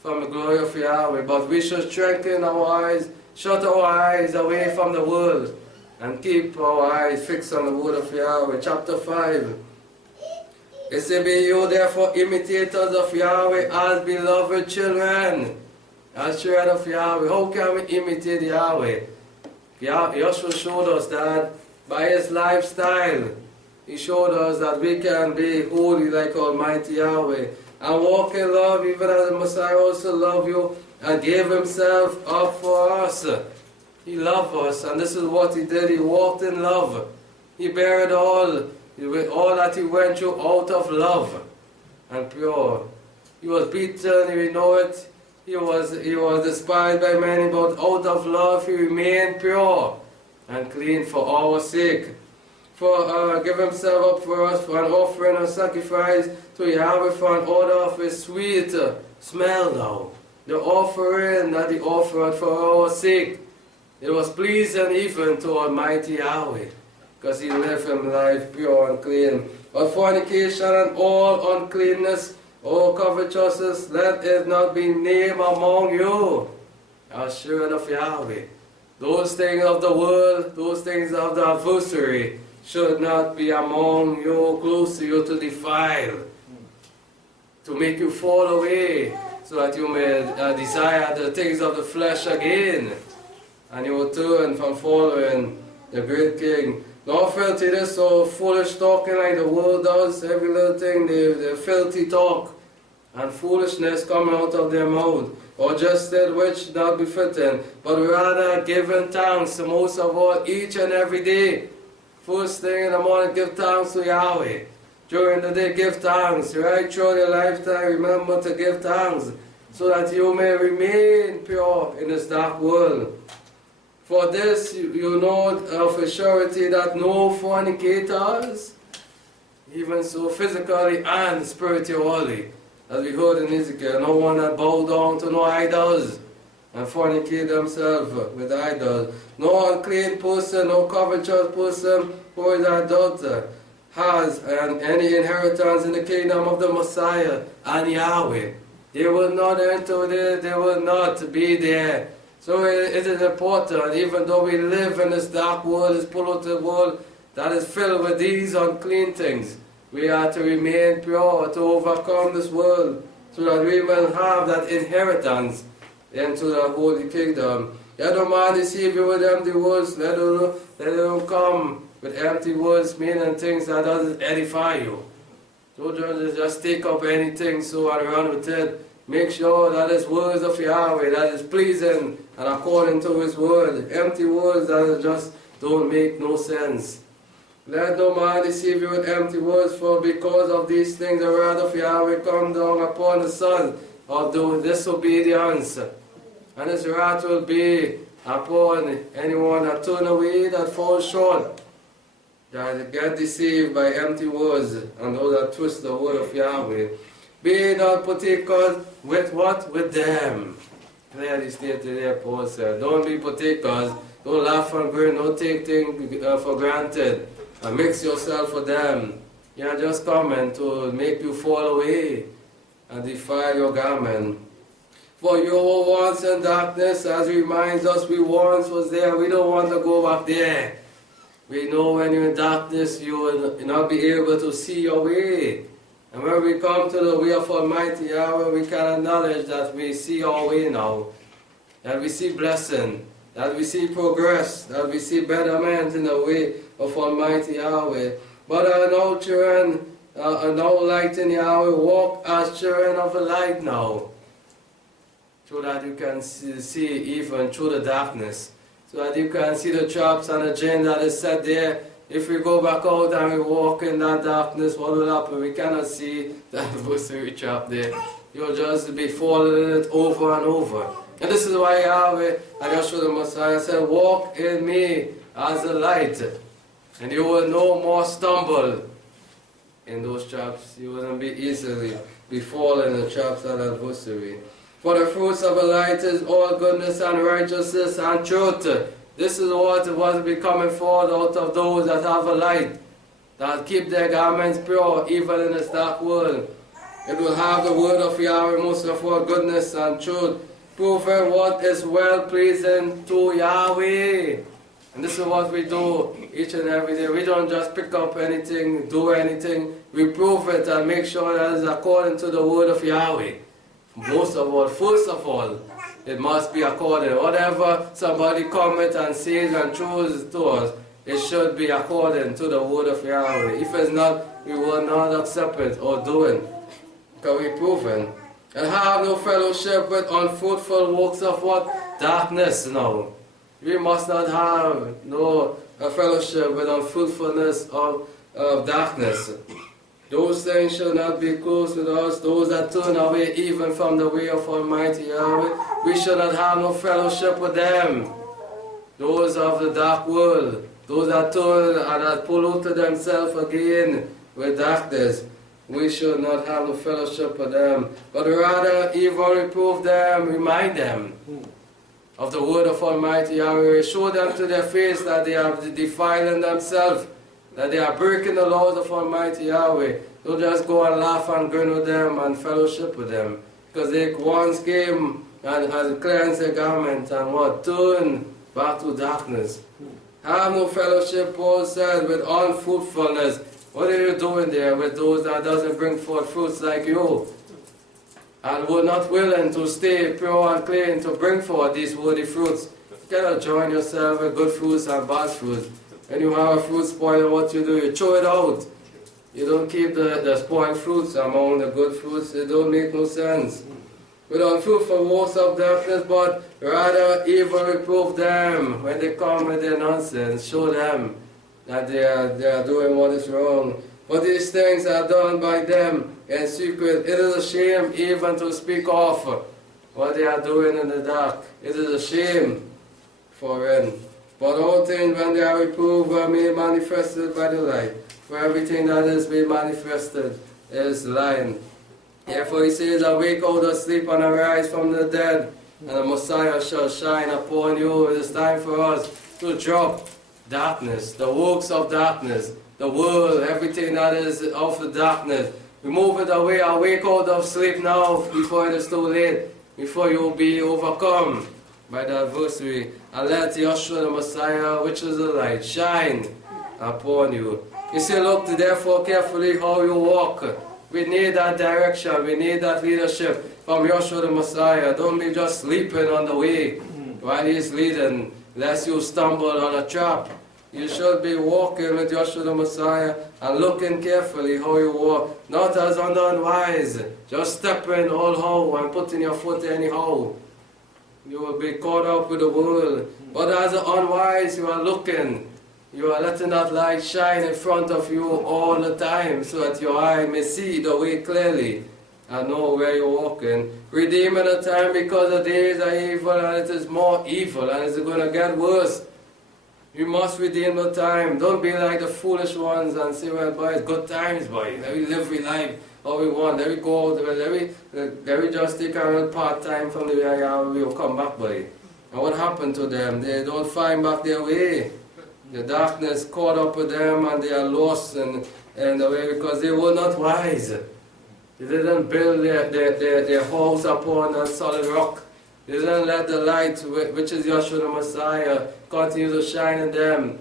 from the glory of Yahweh. But we should strengthen our eyes, shut our eyes away from the world, and keep our eyes fixed on the word of Yahweh. Chapter 5. It says, be you therefore imitators of Yahweh as beloved children. As children of Yahweh. How can we imitate Yahweh? Yeshua showed us that by his lifestyle. He showed us that we can be holy like Almighty Yahweh and walk in love, even as the Messiah also loved you and gave himself up for us. He loved us, and this is what he did. He walked in love. He buried all that he went through out of love and pure. He was beaten, we know it. He was despised by many, but out of love he remained pure and clean for our sake. For give himself up for us for an offering and sacrifice to Yahweh for an order of his sweet smell now. The offering that he offered for our sake, it was pleasing even to Almighty Yahweh, because he lived him life pure and clean. But fornication and all uncleanness, all covetousness, let it not be named among you, as children of Yahweh. Those things of the world, those things of the adversary, should not be among you, close to you, to defile, to make you fall away, so that you may desire the things of the flesh again, and you will turn from following the great King. Nor filthiness or foolish talking like the world does, every little thing, the filthy talk, and foolishness coming out of their mouth, or jested which not befitting, but rather giving thanks, most of all, each and every day. First thing in the morning, give thanks to Yahweh. During the day, give thanks. Right through your lifetime, remember to give thanks, so that you may remain pure in this dark world. For this you know of a surety that no fornicators, even so physically and spiritually, as we heard in Ezekiel, no one that bow down to no idols and fornicate themselves with idols. No unclean person, no covetous person who is adulterer has any inheritance in the kingdom of the Messiah and Yahweh. They will not enter there, they will not be there. So it is important, even though we live in this dark world, this polluted world that is filled with these unclean things, we are to remain pure, to overcome this world, so that we will have that inheritance into the holy kingdom. Let no man deceive you with empty words. Let them come with empty words, meaning things that doesn't edify you. Don't just take up anything so and run with it. Make sure that it's words of Yahweh, that is pleasing and according to his word. Empty words that just don't make no sense. Let no man deceive you with empty words, for because of these things the wrath of Yahweh come down upon the sons of the disobedience. And his wrath will be upon anyone that turn away, that falls short, that get deceived by empty words, and those that twist the word of Yahweh. Be not partakers with what? With them. Clearly stated there, Paul said. Don't be partakers. Don't laugh and grin. Don't take things for granted. And mix yourself with them. They are just coming to make you fall away and defile your garment. For you were once in darkness, as reminds us we once was there. We don't want to go back there. We know when you're in darkness, you will not be able to see your way. And when we come to the way of Almighty Yahweh, we can acknowledge that we see our way now. That we see blessing, that we see progress, that we see betterment in the way of Almighty Yahweh. But now children, now light in Yahweh, walk as children of the light now, so that you can see even through the darkness, so that you can see the traps and the gin that is set there. If we go back out and we walk in that darkness, what will happen? We cannot see that adversary trap there. You'll just be falling it over and over. And this is why Yahweh and Yeshua the Messiah said, walk in me as a light, and you will no more stumble in those traps. You wouldn't be easily befall in the traps of the adversary. For the fruits of the light is all goodness and righteousness and truth. This is what was becoming forth out of those that have a light, that keep their garments pure even in this dark world. It will have the word of Yahweh, most of all goodness and truth, proving what is well pleasing to Yahweh. And this is what we do each and every day. We don't just pick up anything, do anything. We prove it and make sure that it is according to the word of Yahweh. Most of all, first of all, it must be according. Whatever somebody comments and says and chooses to us, it should be according to the word of Yahweh. If it's not, we will not accept it or do it, because we're proven. And have no fellowship with unfruitful works of what? Darkness now. We must not have no fellowship with unfruitfulness of darkness. Those things shall not be close with us. Those that turn away even from the way of Almighty Yahweh, we shall not have no fellowship with them. Those of the dark world, those that turn and that polluted themselves again with darkness, we should not have no fellowship with them, but rather even reprove them, remind them of the word of Almighty Yahweh. Show them to their face that they are defiling themselves, that they are breaking the laws of Almighty Yahweh. Don't just go and laugh and grin with them and fellowship with them, because they once came and cleansed their garment and what? Turned back to darkness. Have no fellowship, Paul said, with unfruitfulness. What are you doing there with those that doesn't bring forth fruits like you? And were not willing to stay pure and clean to bring forth these worthy fruits. You cannot join yourself with good fruits and bad fruits. When you have a fruit spoil, what you do? You throw it out. You don't keep the spoiled fruits among the good fruits. It don't make no sense. With unfruitful works of darkness, but rather even reprove them when they come with their nonsense. Show them that they are doing what is wrong. But these things are done by them in secret. It is a shame even to speak of what they are doing in the dark. It is a shame for them. But all things, when they are reproved, are made manifested by the light. For everything that is made manifested is light. Therefore he says, awake out of sleep and arise from the dead, and the Messiah shall shine upon you. It is time for us to drop darkness, the works of darkness, the world, everything that is of the darkness. Remove it away. Awake out of sleep now before it is too late, before you will be overcome by the adversary. And let Yeshua the Messiah, which is the light, shine upon you. You see, look therefore carefully how you walk. We need that direction. We need that leadership from Yeshua the Messiah. Don't be just sleeping on the way while He is leading, lest you stumble on a trap. You should be walking with Yeshua the Messiah and looking carefully how you walk. Not as unwise, just stepping all how and putting your foot anyhow. You will be caught up with the world. But as unwise, you are looking. You are letting that light shine in front of you all the time so that your eye may see the way clearly and know where you're walking. Redeeming the time because the days are evil and it is more evil and it's going to get worse. You must redeem the time. Don't be like the foolish ones and say, well, boy, it's good times, boy. Let me live we life how we want. Let me go out. Let me just take a little part-time from the way we will come back, boy. And what happened to them? They don't find back their way. The darkness caught up with them and they are lost in the way because they were not wise. They didn't build their house upon a solid rock. They didn't let the light, which is Yeshua the Messiah, continue to shine in them.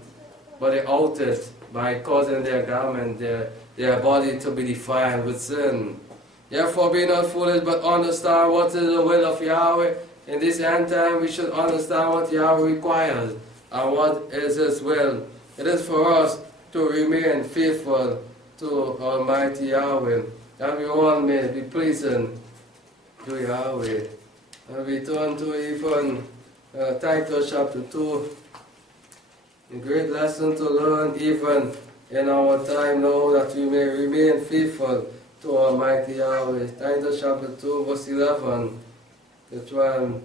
But they outed by causing their garment, their body to be defiled with sin. Therefore be not foolish, but understand what is the will of Yahweh. In this end time we should understand what Yahweh requires and what is His will. It is for us to remain faithful to Almighty Yahweh, that we all may be pleasing to Yahweh. And we turn to even Titus chapter 2, a great lesson to learn even in our time now, that we may remain faithful to Almighty Yahweh. Titus chapter 2, verse 11 to 12.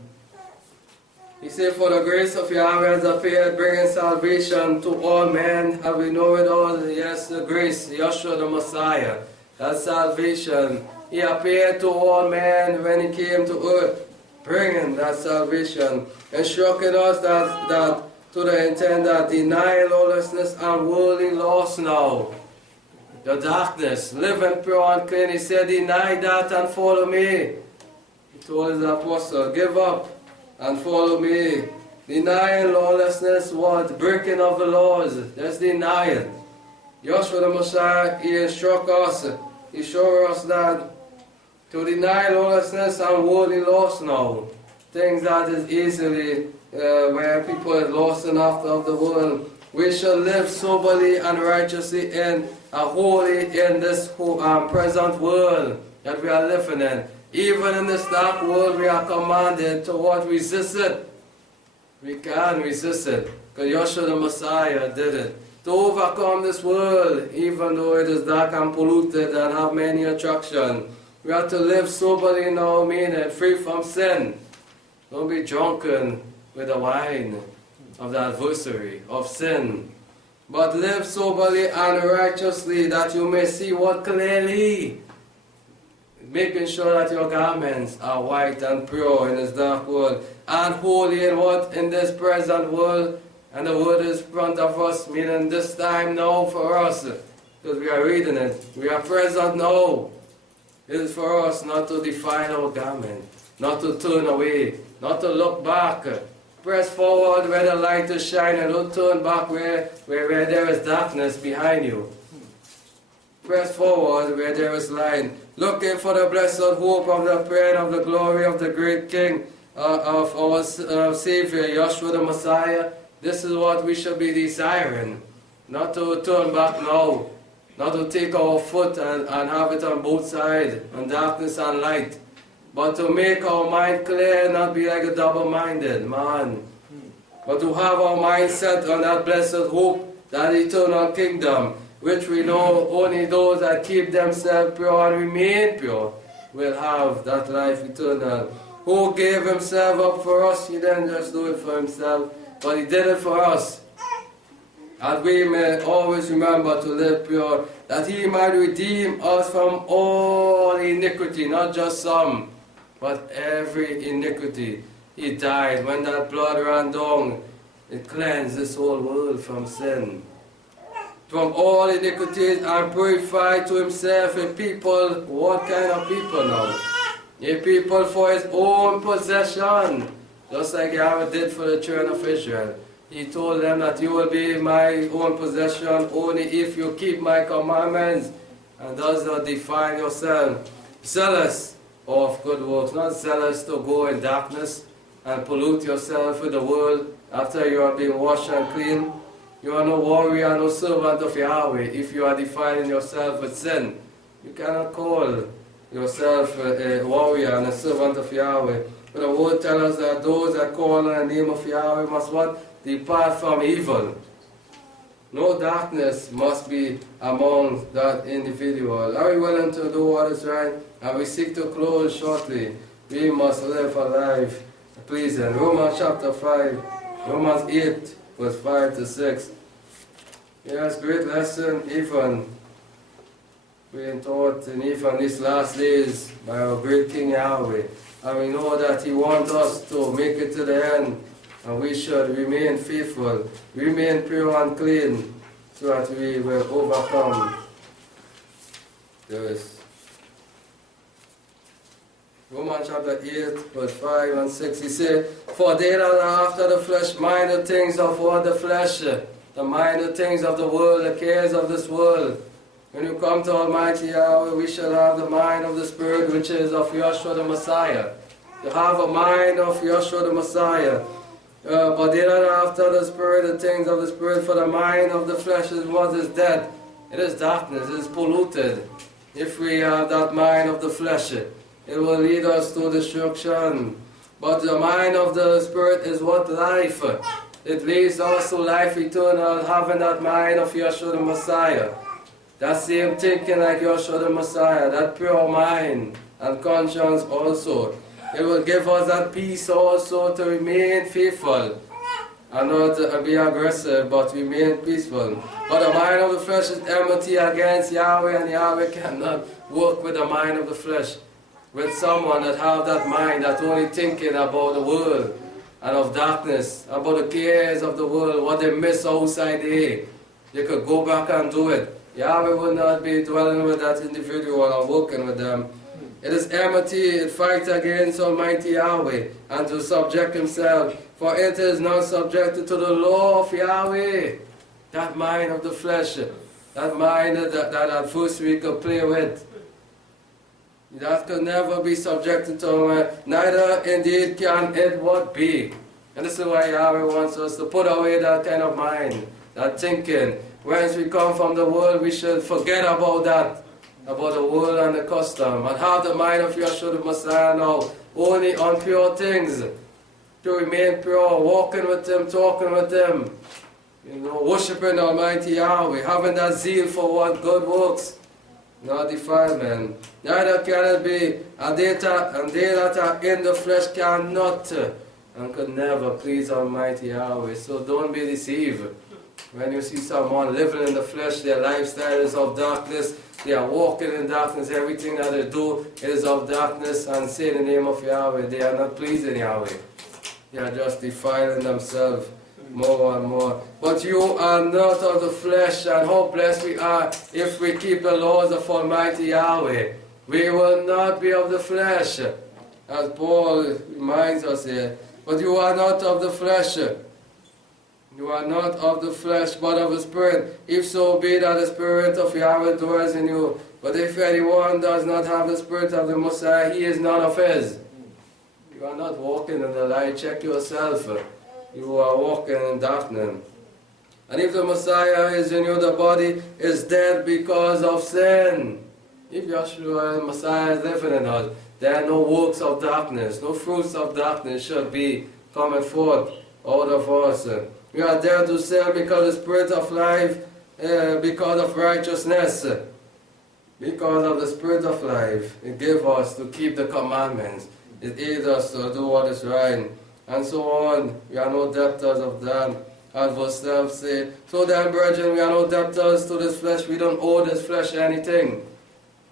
He said, for the grace of Yahweh has appeared, bringing salvation to all men, and we know it all. Yes, the grace, Yeshua the Messiah, that salvation. He appeared to all men when He came to earth, bringing that salvation, instructing us that to the intent that deny lawlessness and worldly loss now. The darkness, living pure and clean. He said, deny that and follow me. He told His apostle, give up and follow me. Denying lawlessness, what? Breaking of the laws. Just deny it. Yeshua the Messiah, He instructs us. He shows us that to deny lawlessness and worldly loss now. Things that is easily where people are lost and after of the world. We shall live soberly and righteously and holy in this present world that we are living in. Even in this dark world we are commanded to what? Resist it. We can resist it. Because Yeshua the Messiah did it. to overcome this world, even though it is dark and polluted and have many attractions. We have to live soberly now, meaning free from sin. Don't be drunken with the wine of the adversary of sin, but live soberly and righteously, that you may see what clearly, making sure that your garments are white and pure in this dark world, and holy in what? In this present world. And the word is in front of us, meaning this time now for us, because we are reading it. We are present now. It is for us not to defile our garment, not to turn away, not to look back. Press forward where the light is shining. Don't turn back where there is darkness behind you. Press forward where there is light. Looking for the blessed hope of the prayer of the glory of the great King, of our Savior, Yeshua the Messiah. This is what we should be desiring. Not to turn back now. Not to take our foot and have it on both sides, on darkness and light. But to make our mind clear, not be like a double-minded man. But to have our mind set on that blessed hope, that eternal kingdom, which we know only those that keep themselves pure and remain pure will have that life eternal. Who gave himself up for us? He didn't just do it for himself, but he did it for us. And we may always remember to live pure, that he might redeem us from all iniquity, not just some, but every iniquity. He died. When that blood ran down, it cleansed this whole world from sin, from all iniquities, and purified to himself a people. What kind of people now? A people for his own possession, just like Yahweh did for the children of Israel. He told them that you will be my own possession only if you keep my commandments and does not defile yourself. Zealous of good works, not zealous to go in darkness and pollute yourself with the world after you have been washed and clean. You are no warrior, no servant of Yahweh if you are defiling yourself with sin. You cannot call yourself a warrior and a servant of Yahweh. But the word tells us that those that call on the name of Yahweh must what? Depart from evil. No darkness must be among that individual. Are we willing to do what is right? And we seek to close shortly. We must live a life pleasing. Romans chapter 5, Romans 8, verse 5 to 6. Yes, great lesson, even being taught in even these last days by our great King Yahweh. And we know that he wants us to make it to the end. And we should remain faithful, remain pure and clean, so that we will overcome this. Romans chapter 8, verse 5 and 6, he said, for they that are after the flesh mind the things of what the flesh, the mind the things of the world, the cares of this world. When you come to Almighty Yahweh, we shall have the mind of the Spirit, which is of Yeshua the Messiah. To have a mind of Yeshua the Messiah. But they that are after the Spirit, the things of the Spirit, for the mind of the flesh is what is dead. It is darkness, it is polluted. If we have that mind of the flesh, it will lead us to destruction. But the mind of the Spirit is what? Life. It leads us to life eternal, having that mind of Yeshua the Messiah. That same thinking like Yeshua the Messiah, that pure mind and conscience also. It will give us that peace also to remain faithful and not be aggressive, but remain peaceful. But the mind of the flesh is enmity against Yahweh, and Yahweh cannot work with the mind of the flesh. With someone that have that mind, that's only thinking about the world and of darkness, about the cares of the world, what they miss outside there. They could go back and do it. Yahweh will not be dwelling with that individual or working with them. It is enmity, it fights against Almighty Yahweh, and to subject himself, for it is not subjected to the law of Yahweh. That mind of the flesh, that mind that adversary could play with, that could never be subjected to him, neither indeed can it what be. And this is why Yahweh wants us to put away that kind of mind, that thinking. Once we come from the world, we should forget about that, about the world and the custom, and have the mind of Yeshua the Messiah now, only on pure things, to remain pure, walking with him, talking with him, worshiping Almighty Yahweh, having that zeal for what good works, not defilement. Neither can it be, and they that are in the flesh cannot and could never please Almighty Yahweh. So don't be deceived. When you see someone living in the flesh, their lifestyle is of darkness, they are walking in darkness, everything that they do is of darkness, and say the name of Yahweh, they are not pleasing Yahweh. They are just defiling themselves more and more. But you are not of the flesh, and how blessed we are if we keep the laws of Almighty Yahweh. We will not be of the flesh, as Paul reminds us here. But you are not of the flesh. You are not of the flesh, but of the Spirit. If so be that the Spirit of Yahweh dwells in you. But if anyone does not have the Spirit of the Messiah, he is none of his. You are not walking in the light. Check yourself. You are walking in darkness. And if the Messiah is in you, the body is dead because of sin. If Yeshua, the Messiah, is living in us, there are no works of darkness, no fruits of darkness should be coming forth out of us. We are dead to sin because the Spirit of life, because of righteousness, because of the Spirit of life. It gives us to keep the commandments. It aids us to do what is right. And so on. We are no debtors of that. As verse 12 say, so then, brethren, we are no debtors to this flesh. We don't owe this flesh anything.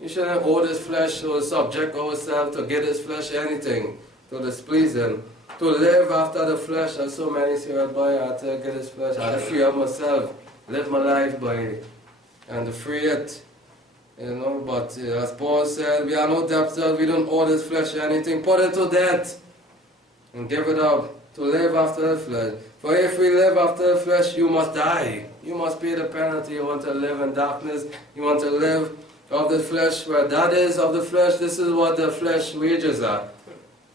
We shouldn't owe this flesh to subject ourselves to get this flesh anything, to displease him. To live after the flesh, and so many say, well, boy, I have to get this flesh, I have to free up myself, live my life by it, and to free it. But as Paul said, we are no debtors, we don't owe this flesh anything. Put it to death and give it up to live after the flesh. For if we live after the flesh, you must die. You must pay the penalty. You want to live in darkness, you want to live of the flesh, where that is of the flesh. This is what the flesh wages are.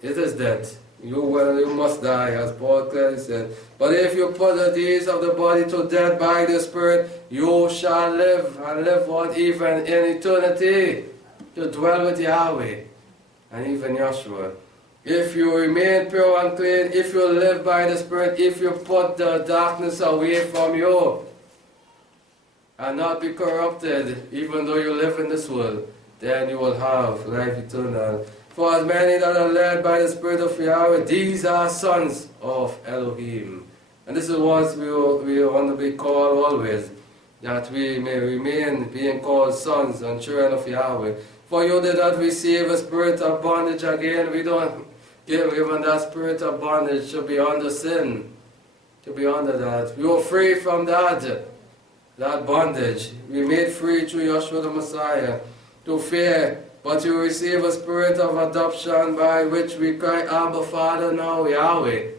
It is death. You must die, as Paul clearly said. But if you put the deeds of the body to death by the Spirit, you shall live, and live what? Even in eternity, to dwell with Yahweh, and even Yeshua. If you remain pure and clean, if you live by the Spirit, if you put the darkness away from you, and not be corrupted, even though you live in this world, then you will have life eternal. For as many that are led by the Spirit of Yahweh, these are sons of Elohim. And this is what we want to be called always, that we may remain being called sons and children of Yahweh. For you did not receive a spirit of bondage again. We don't give even that spirit of bondage to be under sin, to be under that. We were free from that bondage. We made free through Yeshua the Messiah to fear. But you receive a spirit of adoption by which we cry, Abba, Father, now Yahweh.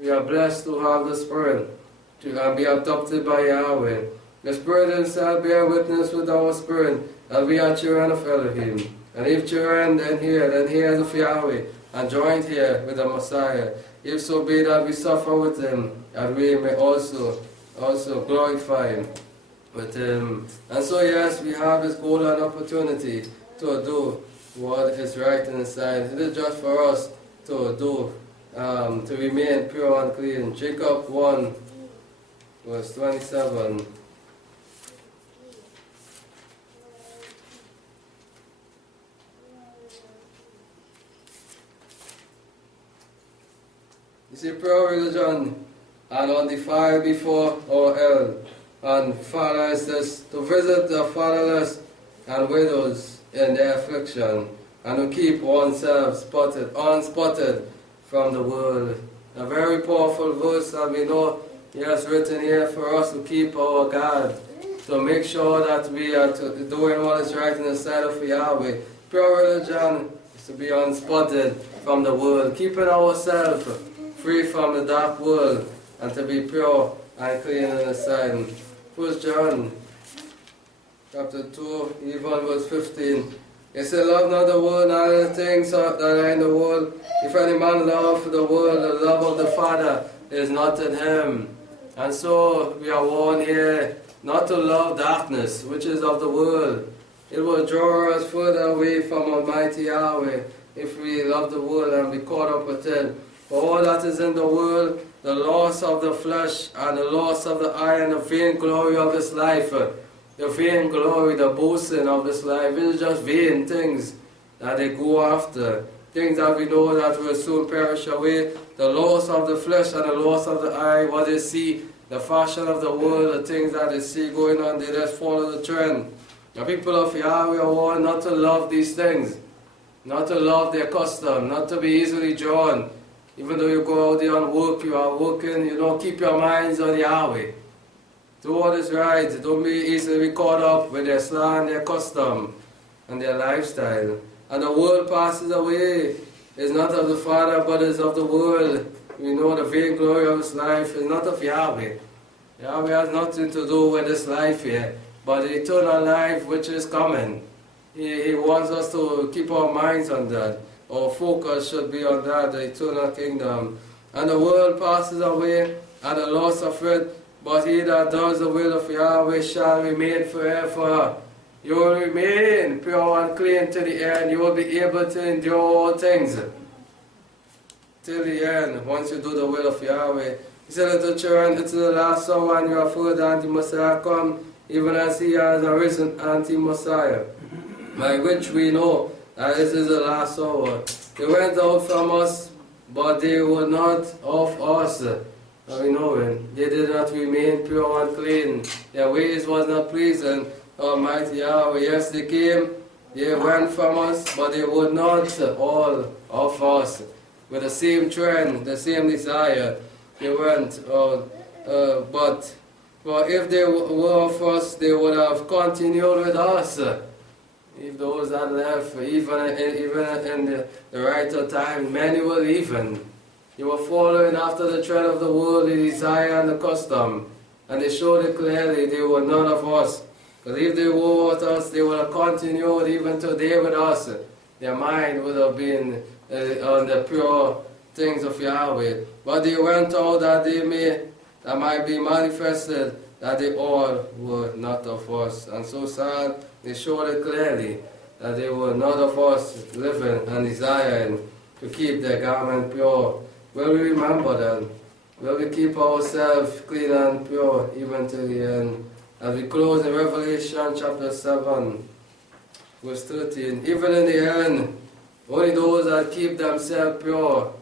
We are blessed to have the Spirit, to be adopted by Yahweh. The Spirit himself bear witness with our spirit that we are children of Elohim. And if children, then heirs of Yahweh, and joined here with the Messiah. If so be that we suffer with him, that we may also glorify him with him. And so yes, we have this golden opportunity to do what is right in his sight. It is just for us to do, to remain pure and clean. Jacob 1, verse 27. You see, pure religion and undefiled before our El, and Father is this, to visit the fatherless and widows in their affliction, and to keep oneself unspotted from the world. A very powerful verse, and we know he has written here for us to keep our guard, to make sure that we are doing what is right in the sight of Yahweh. Pure religion is to be unspotted from the world, keeping ourselves free from the dark world, and to be pure and clean in the sight. 1 John chapter 2, even verse 15. It says, love not the world, nor the things that are in the world. If any man love the world, the love of the Father is not in him. And so we are warned here not to love darkness, which is of the world. It will draw us further away from Almighty Yahweh if we love the world and be caught up with it. For all that is in the world, the loss of the flesh and the loss of the eye and the vain glory of this life. The vain glory, the boasting of this life, it is just vain things that they go after. Things that we know that will soon perish away. The loss of the flesh and the loss of the eye, what they see, the fashion of the world, the things that they see going on, they just follow the trend. The people of Yahweh are warned not to love these things, not to love their custom, not to be easily drawn. Even though you go out there and work, you are working, keep your minds on Yahweh. Do what is right. Don't be easily caught up with their slang, their custom, and their lifestyle. And the world passes away. It's not of the Father, but is of the world. We know the vain glory of this life is not of Yahweh. Yahweh has nothing to do with this life here, but the eternal life which is coming. He wants us to keep our minds on that. Our focus should be on that, the eternal kingdom. And the world passes away, and the loss of it, but he that does the will of Yahweh shall remain forever. You will remain pure and clean to the end. You will be able to endure all things till the end, once you do the will of Yahweh. He said, little children, it is the last hour, and you have heard the anti-Messiah come, even as he has arisen anti-Messiah, by which we know that this is the last hour. They went out from us, but they were not of us. And we know it. They did not remain pure and clean. Their ways was not pleasing Almighty Yahweh. Yes, they came, they went from us, but they were not all of us. With the same trend, the same desire, they went. But if they were of us, they would have continued with us. If those that left, even in the right of time, many were leaving. They were following after the trend of the world, the desire and the custom. And they showed it clearly, they were none of us. Because if they were with us, they would have continued even today with us. Their mind would have been on the pure things of Yahweh. But they went out that might be manifested that they all were not of us. And so sad, they showed it clearly that they were not of us, living and desiring to keep their garment pure. Will we remember them? Will we keep ourselves clean and pure even to the end? As we close in Revelation chapter 7, verse 13, even in the end, only those that keep themselves pure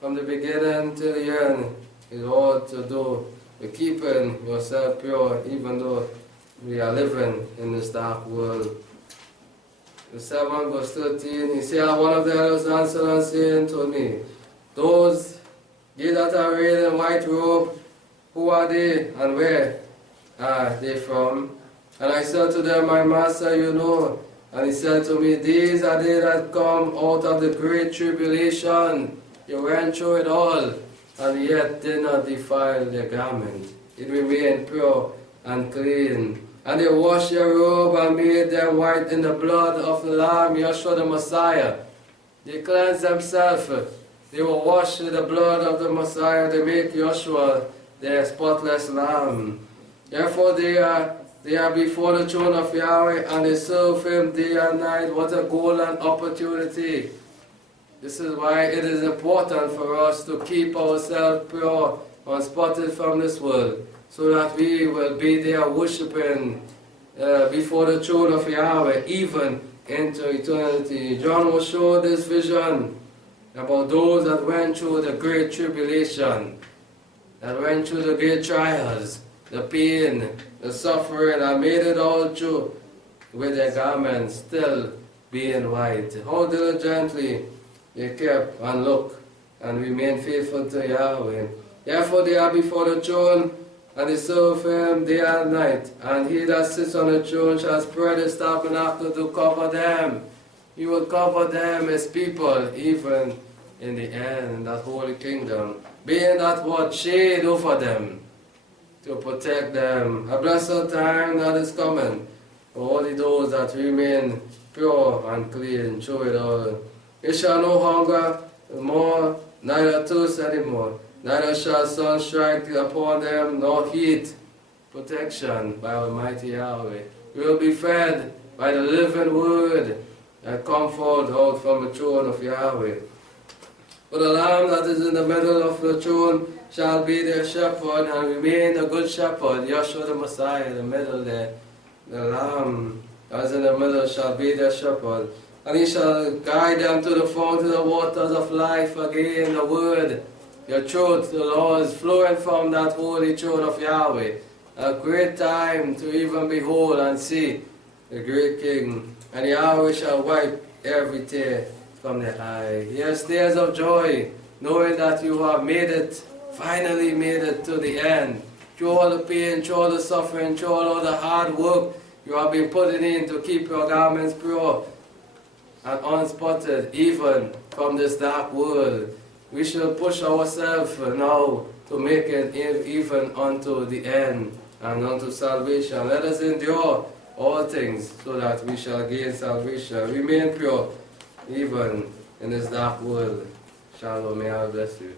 from the beginning to the end is all to do with keeping yourself pure, even though we are living in this dark world. The 7 verse 13, he said, one of the elders answered and said unto me, those ye that are arrayed in white robe, who are they and where are they from? And I said to them, my master, you know. And he said to me, these are they that come out of the great tribulation. You went through it all, and yet did not defile their garment. It remained pure and clean. And they washed their robe and made them white in the blood of the Lamb, Yeshua the Messiah. They cleansed themselves. They were washed with the blood of the Messiah. They make Yeshua their spotless Lamb. Therefore they are before the throne of Yahweh, and they serve Him day and night. What a golden opportunity. This is why it is important for us to keep ourselves pure, unspotted from this world, so that we will be there worshiping before the throne of Yahweh, even into eternity. John was shown this vision about those that went through the great tribulation, that went through the great trials, the pain, the suffering, and made it all through with their garments still being white. How diligently they kept and looked and remained faithful to Yahweh. Therefore they are before the throne, and they serve Him day and night. And He that sits on the throne shall spread His tabernacle to cover them. He will cover them, His people, even in the end, in that holy kingdom, being that what shade over them, to protect them. A blessed time that is coming for only those that remain pure and clean through it all. They shall no hunger more, neither thirst anymore, neither shall sun strike upon them, nor heat. Protection by Almighty Yahweh. We will be fed by the living word that come forth out from the throne of Yahweh. For the Lamb that is in the middle of the throne shall be their shepherd and remain a good shepherd. Yeshua the Messiah in the middle there. The Lamb that is in the middle shall be their shepherd. And he shall guide them to the fountain of waters of life. Again, the word, your truth, the law is flowing from that holy throne of Yahweh. A great time to even behold and see the great King. And Yahweh shall wipe every tear from their eye. Yes, tears of joy, knowing that you have made it, finally made it to the end. Through all the pain, through all the suffering, through all the hard work you have been putting in to keep your garments pure and unspotted, even from this dark world. We should push ourselves now to make it even unto the end and unto salvation. Let us endure all things so that we shall gain salvation. Remain pure even in this dark world. Shalom. May I bless you.